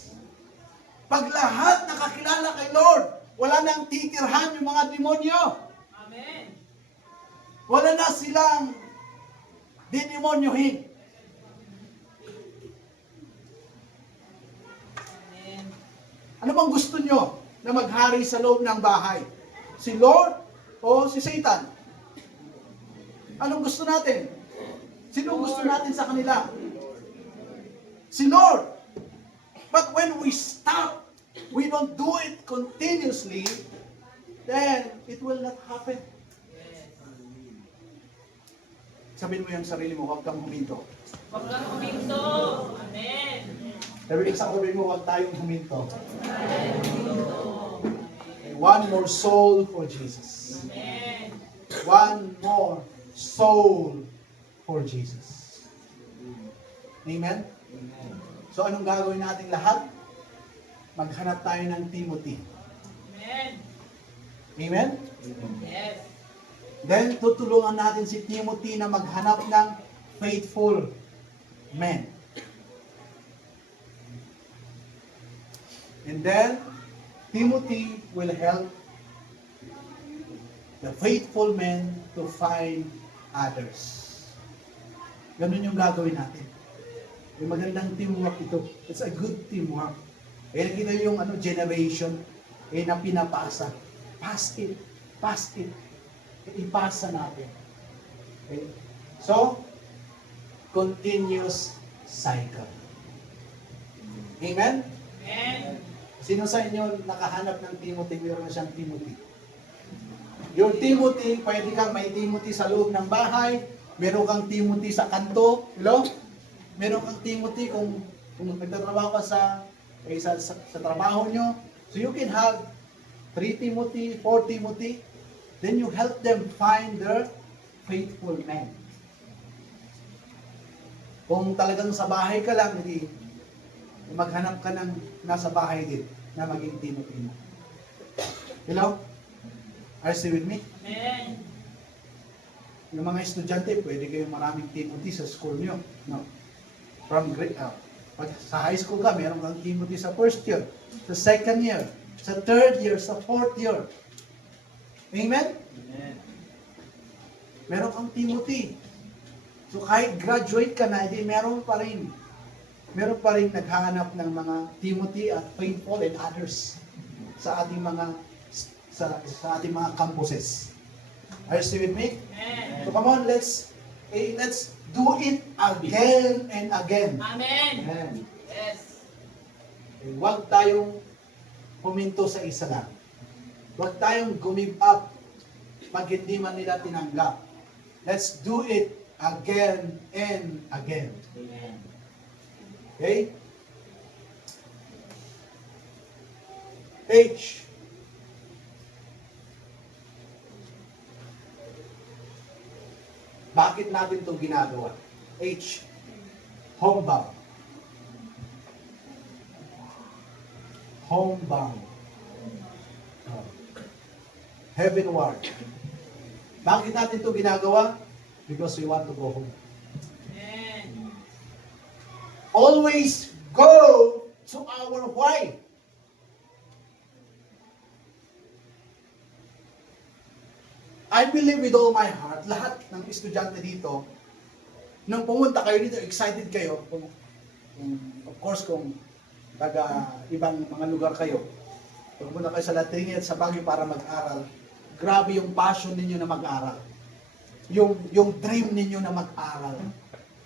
Pag lahat nakakilala kay Lord, wala nang titirhan yung mga demonyo. Amen. Wala na silang didemonyohin. Amen. Ano bang gusto nyo na maghari sa loob ng bahay? Si Lord o si Satan? Anong gusto natin? Sino gusto natin sa kanila? Si Lord. But when we stop, we don't do it continuously, then it will not happen. Sabihin mo yung sarili mo, huwag kang huminto. Huwag kang huminto. Amen. Sabihin mo, huwag tayong huminto. And one more soul for Jesus. Amen. One more soul for Jesus. Amen? So anong gagawin natin lahat? Maghanap tayo ng Timothy. Amen. Amen? Yes. Then tutulungan natin si Timothy na maghanap ng faithful men. And then Timothy will help the faithful men to find others. Ganun yung gagawin natin. Yung magandang teamwork ito. It's a good teamwork. Eh, kita yung generation na pinapasa. Pass it. Pass it. Ipasa natin. Okay? So, continuous cycle. Amen? Amen. Sino sa inyo nakahanap ng Timothy? Meron na siyang Timothy. Yung Timothy, pwede kang may Timothy sa loob ng bahay, meron kang Timothy sa kanto, hello? Meron kang Timothy kung nagtatrabaho ka sa trabaho nyo. So you can have 3 Timothy, 4 Timothy, then you help them find their faithful men. Kung talagang sa bahay ka lang, hindi, maghanap ka ng nasa bahay din na maging Timothy mo. Hello? Are you still with me? Amen. Yung mga estudyante, pwede kayong maraming Timothy sa school nyo. No? From grade, pag sa high school ka, meron kang Timothy sa first year, sa second year, sa third year, sa fourth year. Amen? Amen. Meron kang Timothy. So kahit graduate ka na, hindi meron pa rin naghahanap ng mga Timothy at faithful and others sa ating mga ating mga campuses. Are you still with me? Amen. So come on, let's do it again and again. Amen. Amen. Yes. Huwag tayong huminto sa isa lang. Huwag tayong give up pag hindi man nila tinanggap. Let's do it again and again. Amen. Okay? H. Bakit natin itong ginagawa? H. Homebound. Homebound. Heavenward. Bakit natin itong ginagawa? Because we want to go home. Amen. Always go to our why. I believe with all my heart, lahat ng estudyante dito, nung pumunta kayo dito, excited kayo, of course kung taga ibang mga lugar kayo, Pumunta kayo sa Latringi at sa Baguio para mag-aral. Grabe yung passion ninyo na mag-aral. Yung dream ninyo na mag-aral.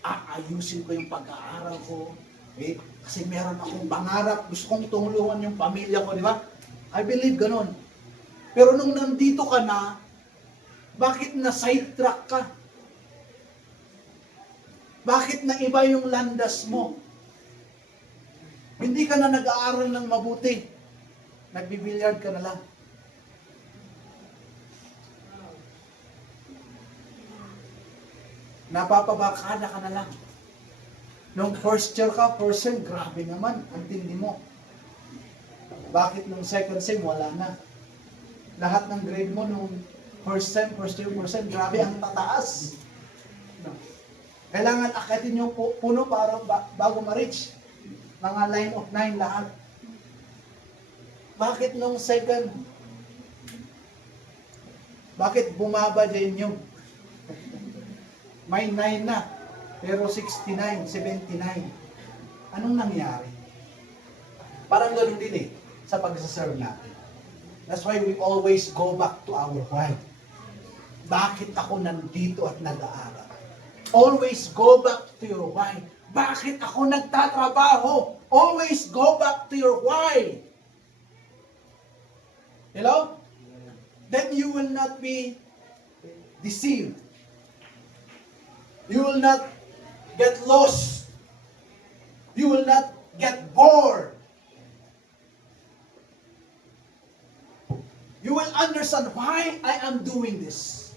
Aayusin ko yung pag-aaral ko. Eh, kasi meron akong pangarap. Gusto kong tulungan yung pamilya ko, di ba? I believe ganun. Pero nung nandito ka na, bakit na sidetrack ka? Bakit na iba yung landas mo? Hindi ka na nag-aaral ng mabuti. Nagbibilyard ka na lang. Napapabakada ka na lang. Nung first year ka, first sem, grabe naman, ang tindi mo. Bakit nung second sem, wala na? Lahat ng grade mo nung first sem, grabe ang tataas. No. Kailangan akitin yung puno para bago ma-reach. Mga line of 9 lahat. Bakit nung second? Bakit bumaba din yung may 9 na, pero 69, 79. Anong nangyari? Parang ganun din sa pagsaserve natin. That's why we always go back to our why. Bakit ako nandito at nag-aaral? Always go back to your why. Bakit ako nagtatrabaho? Always go back to your why. Hello? Then you will not be deceived. You will not get lost. You will not get bored. You will understand why I am doing this.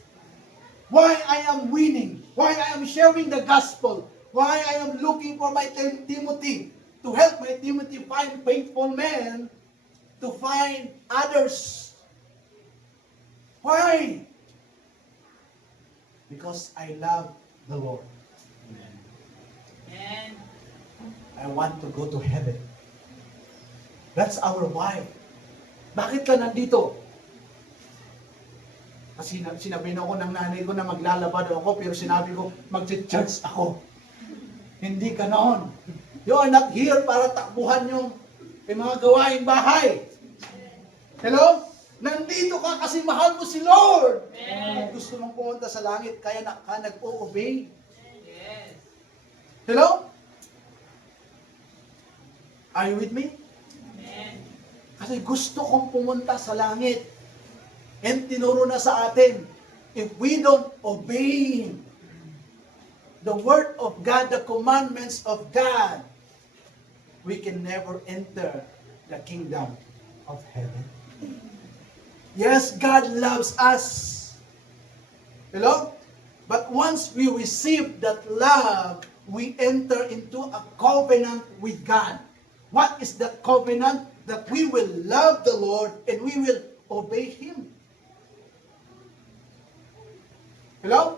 Why I am winning. Why I am sharing the gospel. Why I am looking for my Timothy. To help my Timothy find faithful men. To find others. Why? Because I love the Lord. Amen. I want to go to heaven. That's our why. Bakit ka nandito? Kasi sinabi na ako ng nanay ko na maglalaba daw ako, pero sinabi ko, mag-church ako. Hindi ka noon. You are not here para takbuhan yung mga gawaing bahay. Hello? Nandito ka kasi mahal mo si Lord. Amen. Gusto mong pumunta sa langit, kaya ka nag-o-obey. Yes. Hello? Are you with me? Amen. Kasi gusto kong pumunta sa langit. And tinuro na sa atin, if we don't obey the word of God, the commandments of God, we can never enter the kingdom of heaven. Yes, God loves us. Hello? But once we receive that love, we enter into a covenant with God. What is that covenant? That we will love the Lord and we will obey Him. Hello?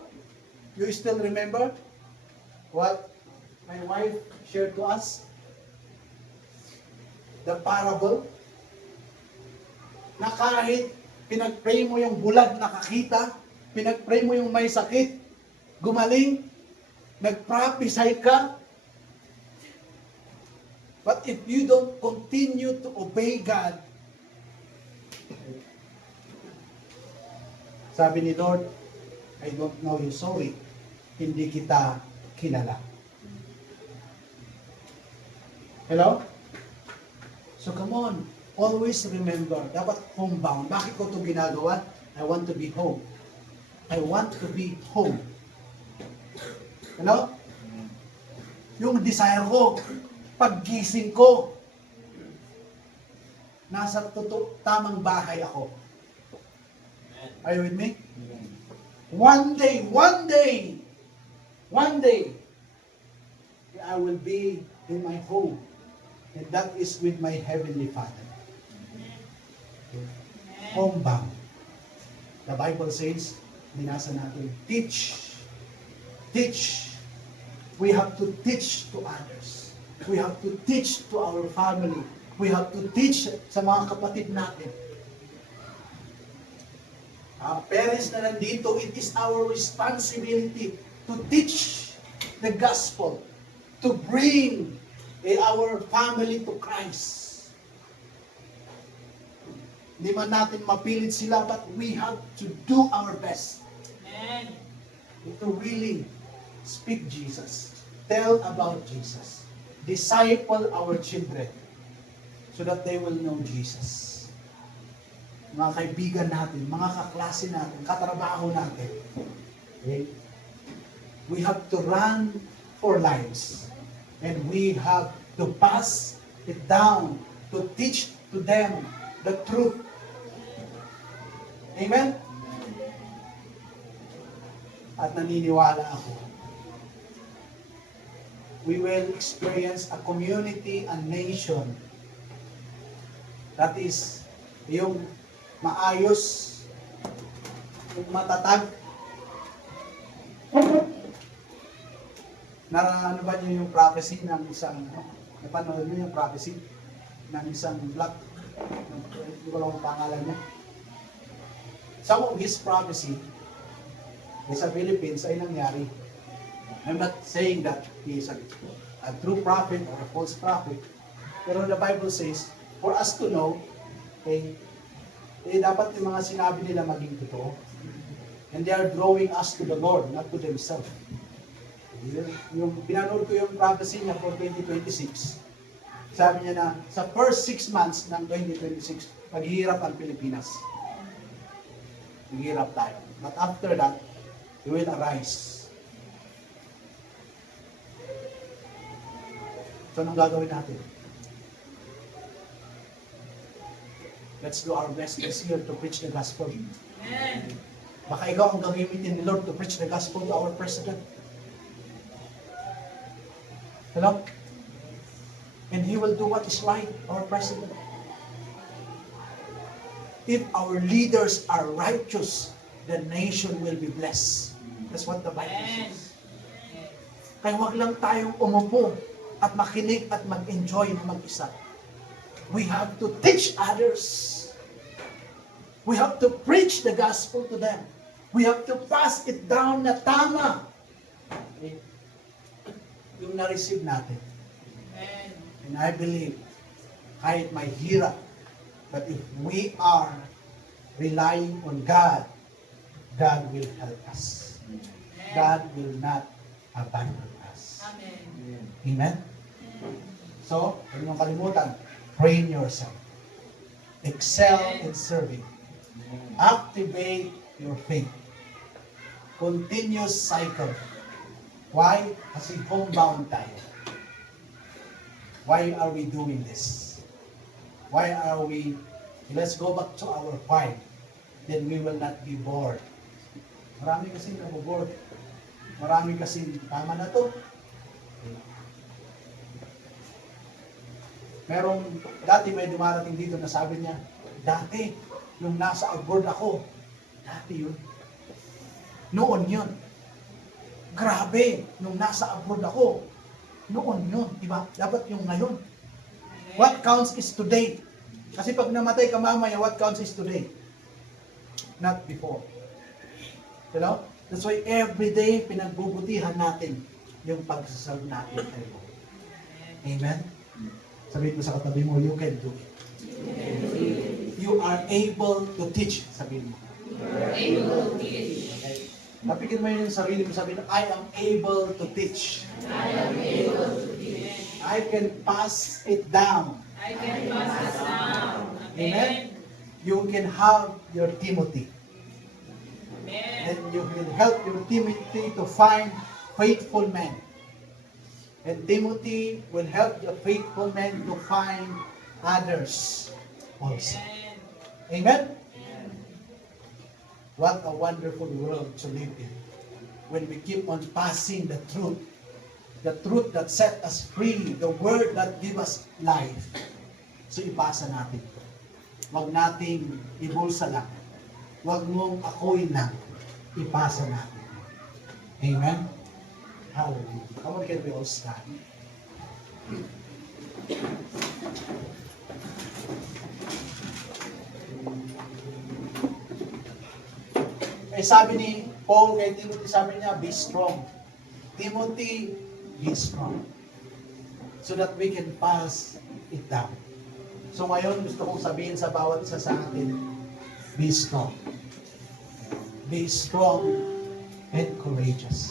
You still remember what my wife shared to us? The parable na kahit pinag-pray mo yung bulag nakakita, pinag-pray mo yung may sakit, gumaling, nag-prophesy ka, but if you don't continue to obey God, sabi ni Lord, I don't know you, sorry, hindi kita kilala. Hello? So come on, always remember, dapat homebound. Bakit ko ito ginagawa? I want to be home. I want to be home. Hello? Yung desire ko, paggising ko, nasa tamang bahay ako. Are you with me? One day, I will be in my home. And that is with my Heavenly Father. Homebound. The Bible says, binasa natin, teach. Teach. We have to teach to others. We have to teach to our family. We have to teach sa mga kapatid natin. Parents na nandito, it is our responsibility to teach the gospel, to bring our family to Christ. Hindi man natin mapilit sila, but we have to do our best. Amen. To really speak Jesus. Tell about Jesus. Disciple our children so that they will know Jesus. Mga kaibigan natin, mga kaklase natin, katrabaho natin. Okay? We have to run for lives. And we have to pass it down to teach to them the truth. Amen? At naniniwala ako, we will experience a community, a nation that is yung maayos, yung matatag. Ano ba niyo yung prophecy ng isang, napanood niyo yung prophecy ng isang black, hindi ko lang ang pangalan niya. Some of his prophecy sa Philippines ay nangyari. I'm not saying that he is a true prophet or a false prophet. Pero the Bible says, for us to know, okay, dapat yung mga sinabi nila maging totoo. And they are drawing us to the Lord, not to themselves. Yung pinanood ko yung prophecy niya for 2026, sabi niya na sa first 6 months ng 2026, maghihirap ang Pilipinas. Maghihirap tayo. But after that, we will arise. So, anong gagawin natin? Let's do our best this year to preach the gospel. Amen. Baka ikaw ang gagamitin ni Lord to preach the gospel to our president. Hello? And He will do what is right, our president. If our leaders are righteous, the nation will be blessed. That's what the Bible says. Kaya wag lang tayong umupo at makinig at mag-enjoy na mag-isa. We have to teach others. We have to preach the gospel to them. We have to pass it down na tama. Okay? Yung na-receive natin. Amen. And I believe, kahit may hirap, but if we are relying on God, God will help us. God will not abandon us. Amen. Amen? So, huwag niyong kalimutan, train yourself. Excel in serving. Activate your faith. Continuous cycle. Why? Kasi homebound tayo. Why are we doing this? Why are we, let's go back to our farm. Then we will not be bored. Marami kasi naboboard. Marami kasi, tama na to. Merong, dati may dumarating dito na sabi niya, dati, nung nasa abroad ako, dati yun. Noon yun. Grabe, nung nasa abroad ako, noon yun. Diba? Dapat yung ngayon. What counts is today. Kasi pag namatay ka mamaya, what counts is today. Not before. You know? That's why every day, pinagbubutihan natin yung pagsasalve natin kay Lord. Amen? Sabihin mo sa katabi mo, you can do it. You are able to teach. Sabihin mo. You are able to teach. Okay? Napigin mo yun yung sarili mo. Sabihin mo, I am able to teach. I am able to teach. I can pass it down. I can pass us down. Amen? You can have your Timothy. Amen. And you will help your Timothy to find faithful men. And Timothy will help the faithful men to find others also. Amen. Amen? What a wonderful world to live in. When we keep on passing the truth that set us free, the word that give us life. So ipasa natin ito. Huwag nating ibulsa lang. Huwag mong akuin lang. Ipasa natin. Amen? Hallelujah. Come on, can we all stand? Eh sabi ni Paul kay Timothy, sabi niya, be strong. Timothy, be strong. So that we can pass it down. So ngayon, gusto kong sabihin sa bawat isa sa atin, be strong. Be strong and courageous.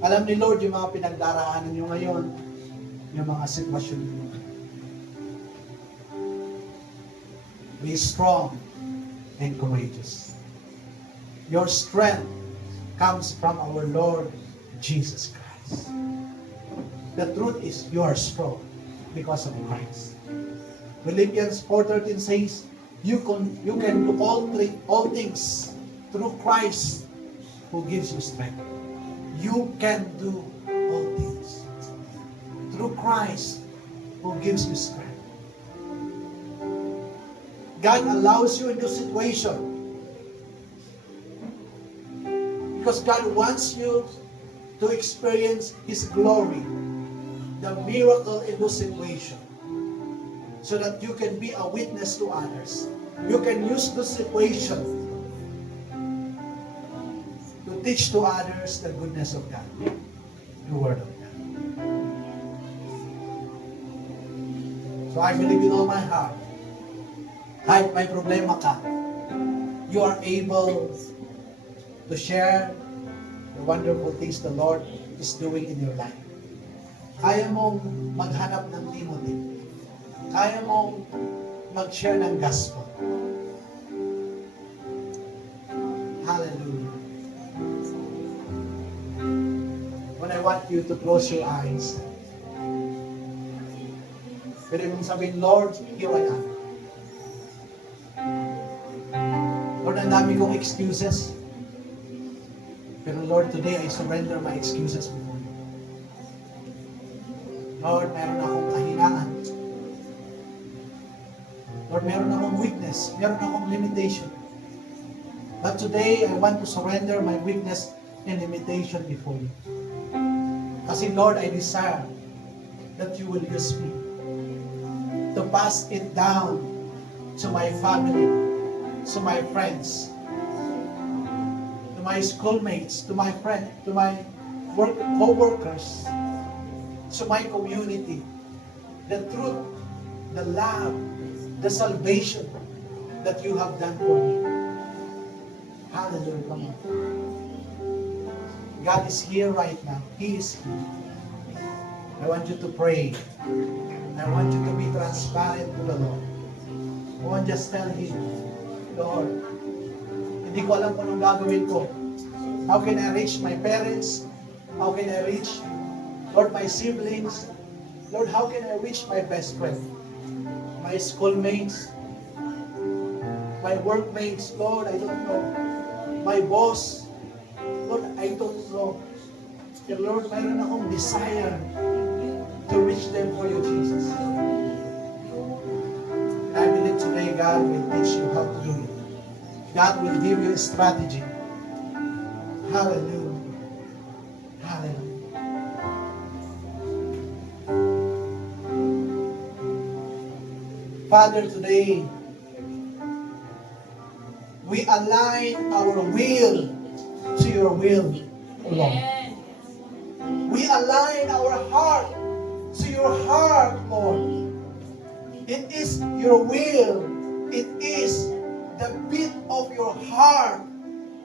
Alam ni Lord yung mga pinagdaraanan nyo ngayon, yung mga sitwasyon nyo. Be strong and courageous. Your strength comes from our Lord Jesus Christ. The truth is, you are strong because of Christ. Philippians 4:13 says, you can do all things through Christ who gives you strength. You can do all things through Christ who gives you strength. God allows you in this situation because God wants you to experience His glory, the miracle in this situation, so that you can be a witness to others. You can use this situation to teach to others the goodness of God, the Word of God. So I believe with all my heart, kahit may problema ka, you are able to share the wonderful things the Lord is doing in your life. Kaya mong maghanap ng Timothy. Kaya mong mag-share ng gospel. Hallelujah. When I want you to close your eyes, pwede mong sabihin, Lord, here I am. Lord, ang dami kong excuses. Pero Lord, today I surrender my excuses before you. Lord, meron akong kahinaan. Lord, meron akong weakness. Meron akong limitation. But today, I want to surrender my weakness and limitation before you. Kasi Lord, I desire that you will use me to pass it down to my family, to my friends, to my schoolmates, to my friend, to my co-workers, to my community. The truth, the love, the salvation that you have done for me. Hallelujah. Come on. God is here right now. He is here. I want you to pray. I want you to be transparent to the Lord. I want just tell Him, Lord, hindi ko alam kung anong gagawin ko. How can I reach my parents? How can I reach, Lord, my siblings? Lord, how can I reach my best friend? My schoolmates? My workmates? Lord, I don't know. My boss? Lord, I don't know. Pero Lord, mayroon akong desire to reach them for you, Jesus. I believe today God will teach you how to do it. God will give you a strategy. Hallelujah. Hallelujah. Father, today, we align our will to your will, Lord. We align our heart to your heart, Lord. It is your will. It is the beat of your heart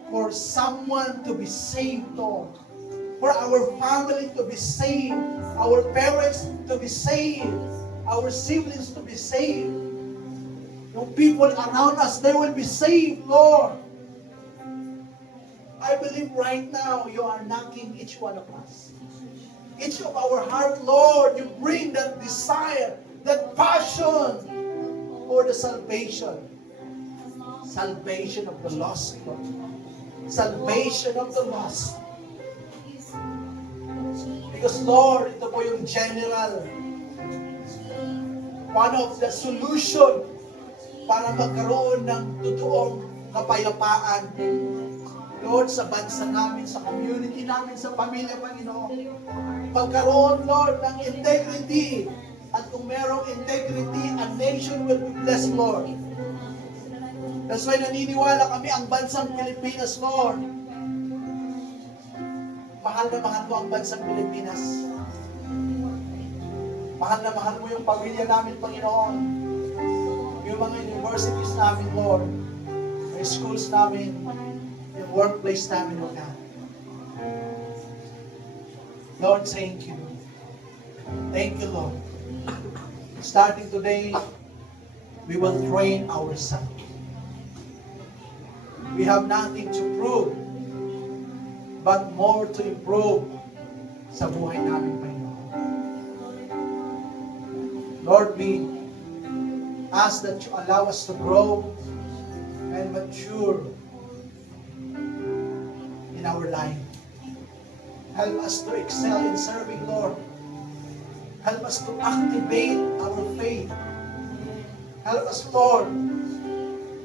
for someone to be saved, Lord. For our family to be saved. Our parents to be saved. Our siblings to be saved. The people around us, they will be saved, Lord. I believe right now you are knocking each one of us. Each of our heart, Lord, you bring that desire, that passion for the salvation. Salvation of the lost, Lord. Salvation of the lost. Because Lord, ito po yung general. One of the solution para magkaroon ng totoong kapayapaan. Lord, sa bansa namin, sa community namin, sa pamilya, Panginoon. Pagkaroon, Lord, ng integrity. At kung merong integrity, a nation will be blessed, Lord. That's why naniniwala kami ang bansang Pilipinas, Lord. Mahal na mahal ko ang bansang Pilipinas. Mahal na mahal mo yung pamilya namin, Panginoon. Yung mga universities namin, Lord. Yung schools namin. Yung workplace namin, O God. Lord, thank you. Thank you, Lord. Starting today, we will train ourselves. We have nothing to prove, but more to improve sa buhay namin, Panginoon. Lord, we ask that you allow us to grow and mature in our life. Help us to excel in serving, Lord. Help us to activate our faith. Help us, Lord,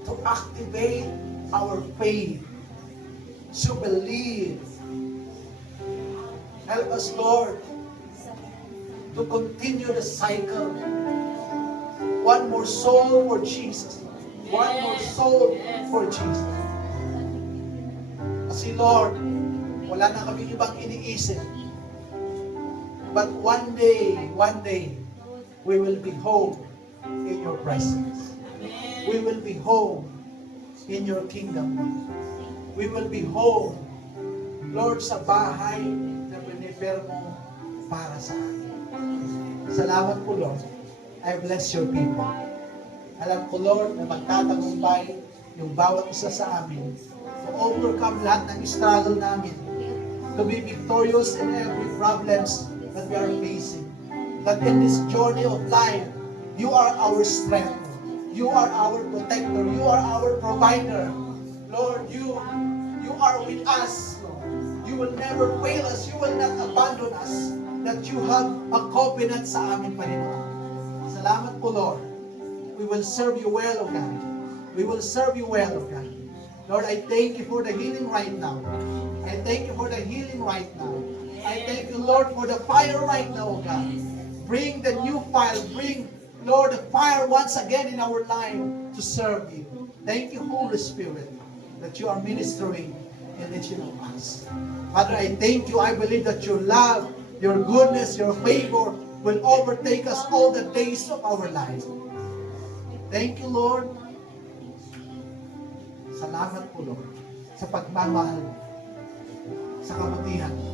to activate our faith, to believe. Help us, Lord, to continue the cycle. One more soul for Jesus. One more soul for Jesus. Kasi, Lord, wala na kami ibang iniisip. But one day, we will be home in your presence. We will be home in your kingdom. We will be home, Lord, sa bahay na prepare mo para sa amin. Salamat po, Lord. I bless your people. Alam ko, Lord, na magtatagumpay yung bawat isa sa amin to overcome lahat ng struggle namin, to be victorious in every problems that we are facing. That in this journey of life, you are our strength. You are our protector. You are our provider. Lord, you are with us. Lord. You will never fail us. You will not abandon us. That you have a covenant sa amin, Panginoon. Salamat po, Lord. We will serve you well, O God. We will serve you well, O God. Lord, I thank you for the healing right now. I thank you for the healing right now. I thank you, Lord, for the fire right now, O God. Bring the new fire. Bring, Lord, the fire once again in our life to serve you. Thank you, Holy Spirit, that you are ministering in each of us. Father, I thank you. I believe that your love, your goodness, your favor will overtake us all the days of our life. Thank you, Lord. Salamat po, Lord, sa pagmamahal mo, sa kabutihan mo.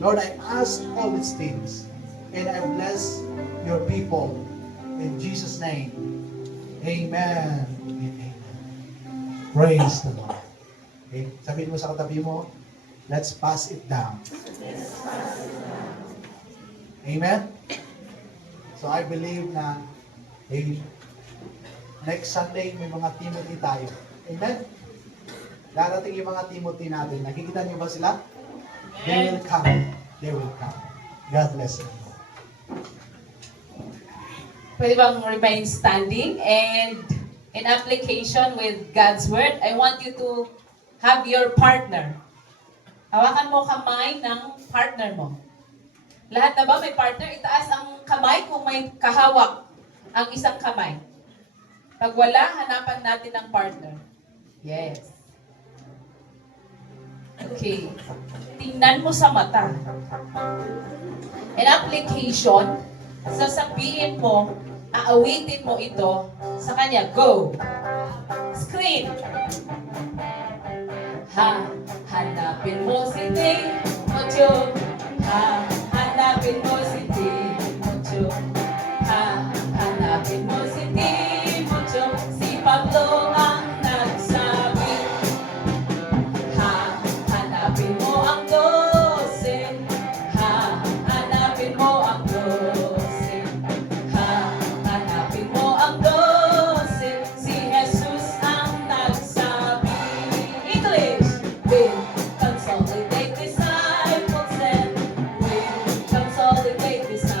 Lord, I ask all these things, and I bless your people. In Jesus' name, amen. Amen. Praise the Lord. Okay, sabihin mo sa katabi mo, let's pass it down. Amen? So I believe na next Sunday may mga Timothy tayo. Amen? Darating yung mga Timothy natin. Nakikita niyo ba sila? They will come. They will come. God bless you. Pwede bang remain standing and in application with God's Word, I want you to have your partner. Hawakan mo kamay ng partner mo. Lahat na ba may partner? Itaas ang kamay kung may kahawak ang isang kamay. Pag wala, hanapan natin ng partner. Yes. Okay. Tingnan mo sa mata. In application, sasabihin mo, aawitin mo ito sa kanya. Go! Screen! Hanapin mo si Timotyo. Hanapin mo si Timotyo. Hanapin mo si Timotyo. Si Pablo ang nagsabi. Hanapin mo ang 12. Hanapin mo ang 12. Hanapin mo ang 12. Si Jesus ang nagsabi. English! With consolidate disciples and with consolidate disciples.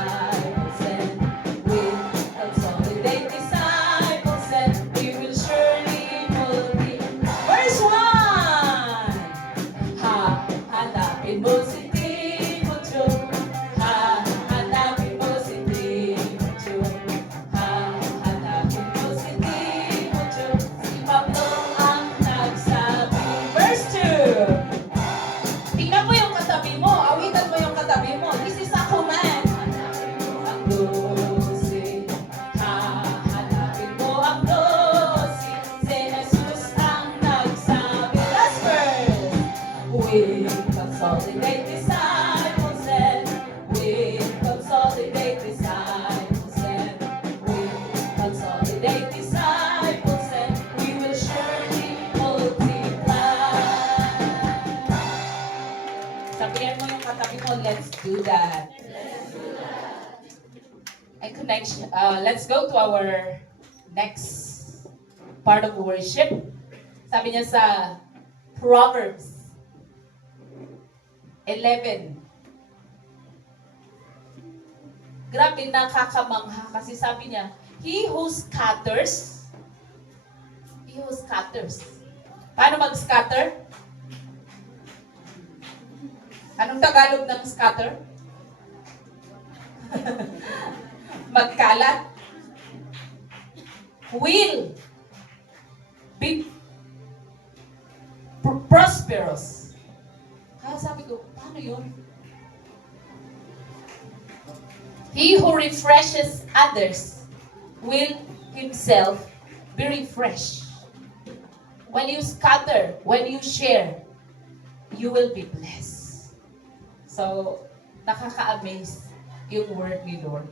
disciples of the day, disciples, and we will surely multiply. Sabihin mo yung katabi mo, let's do that. And connection. Let's go to our next part of worship. Sabi niya sa Proverbs 11. Grabe, nakakamangha kasi sabi niya, he who scatters. Paano mag-scatter? Anong Tagalog ng scatter? Magkalat. Will be prosperous. Kaya sabi ko, paano yun? He who refreshes others will himself be refreshed. When you scatter, when you share, you will be blessed. So, nakaka-amaze yung word ni Lord.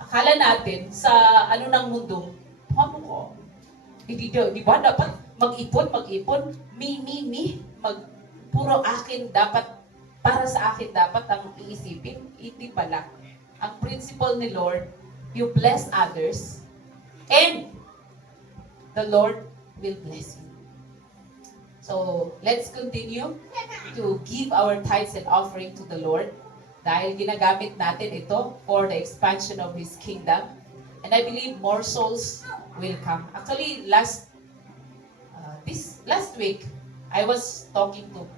Akala natin sa ano ng mundo, paano ko? Di ba dapat mag-ipon, me, puro akin dapat, para sa akin dapat ang iisipin, hindi pala. Ang principle ni Lord, you bless others, and the Lord will bless you. So, let's continue to give our tithes and offering to the Lord dahil ginagamit natin ito for the expansion of His kingdom. And I believe more souls will come. Actually, last week, I was talking to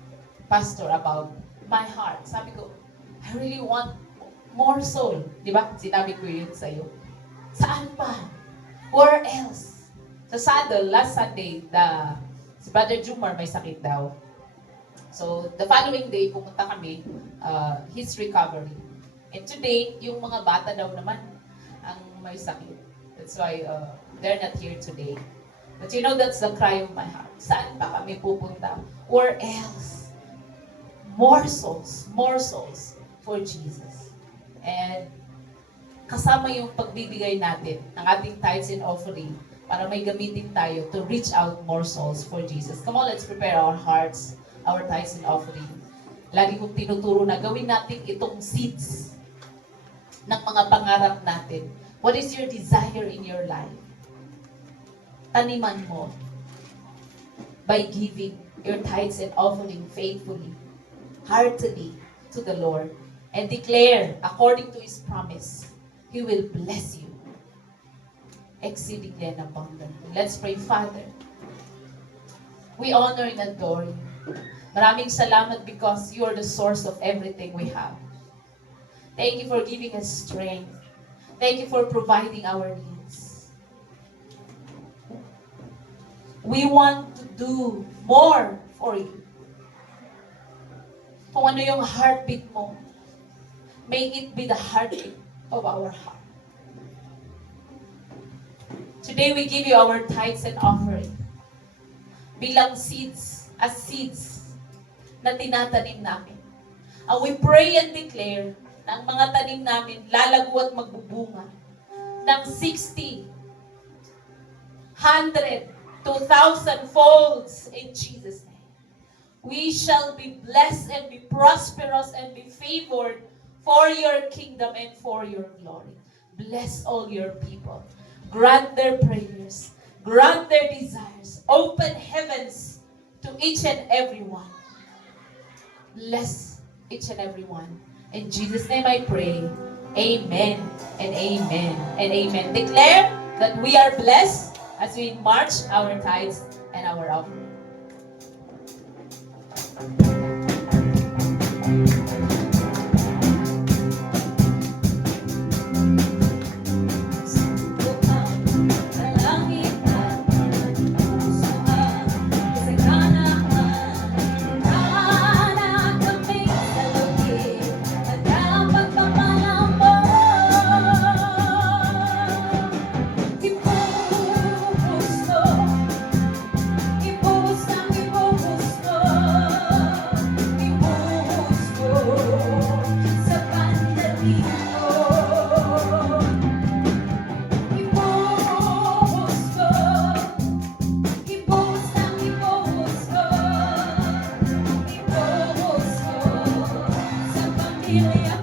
Pastor about my heart. Sabi ko, I really want more soul. Di ba? Sinabi ko yun sa'yo. Saan pa? Where else? Sa Saddle, last Sunday, si Brother Jumar may sakit daw. So, the following day, pumunta kami, his recovery. And today, yung mga bata daw naman ang may sakit. That's why they're not here today. But you know, that's the cry of my heart. Saan pa kami pupunta? Where else? More souls for Jesus. And kasama yung pagbibigay natin ng ating tithes and offering para may gamitin tayo to reach out more souls for Jesus. Come on, let's prepare our hearts, our tithes and offering. Lagi kong tinuturo na gawin natin itong seeds ng mga pangarap natin. What is your desire in your life? Taniman mo by giving your tithes and offering faithfully, heartily to the Lord, and declare, according to His promise, He will bless you exceedingly and abundantly. Let's pray. Father, we honor and adore you. Maraming salamat because you are the source of everything we have. Thank you for giving us strength. Thank you for providing our needs. We want to do more for you. Kung ano yung heartbeat mo, may it be the heartbeat of our heart. Today we give you our tithes and offering bilang seeds, as seeds na tinatanim namin. And we pray and declare na ang mga tanim namin lalago at magbubunga ng 60, 100, 2,000 folds in Jesus' name. We shall be blessed and be prosperous and be favored for your kingdom and for your glory. Bless all your people. Grant their prayers. Grant their desires. Open heavens to each and every one. Bless each and every one. In Jesus' name I pray. Amen and amen and amen. Declare that we are blessed as we march our tithes and our offering. Ipupusto Gilead.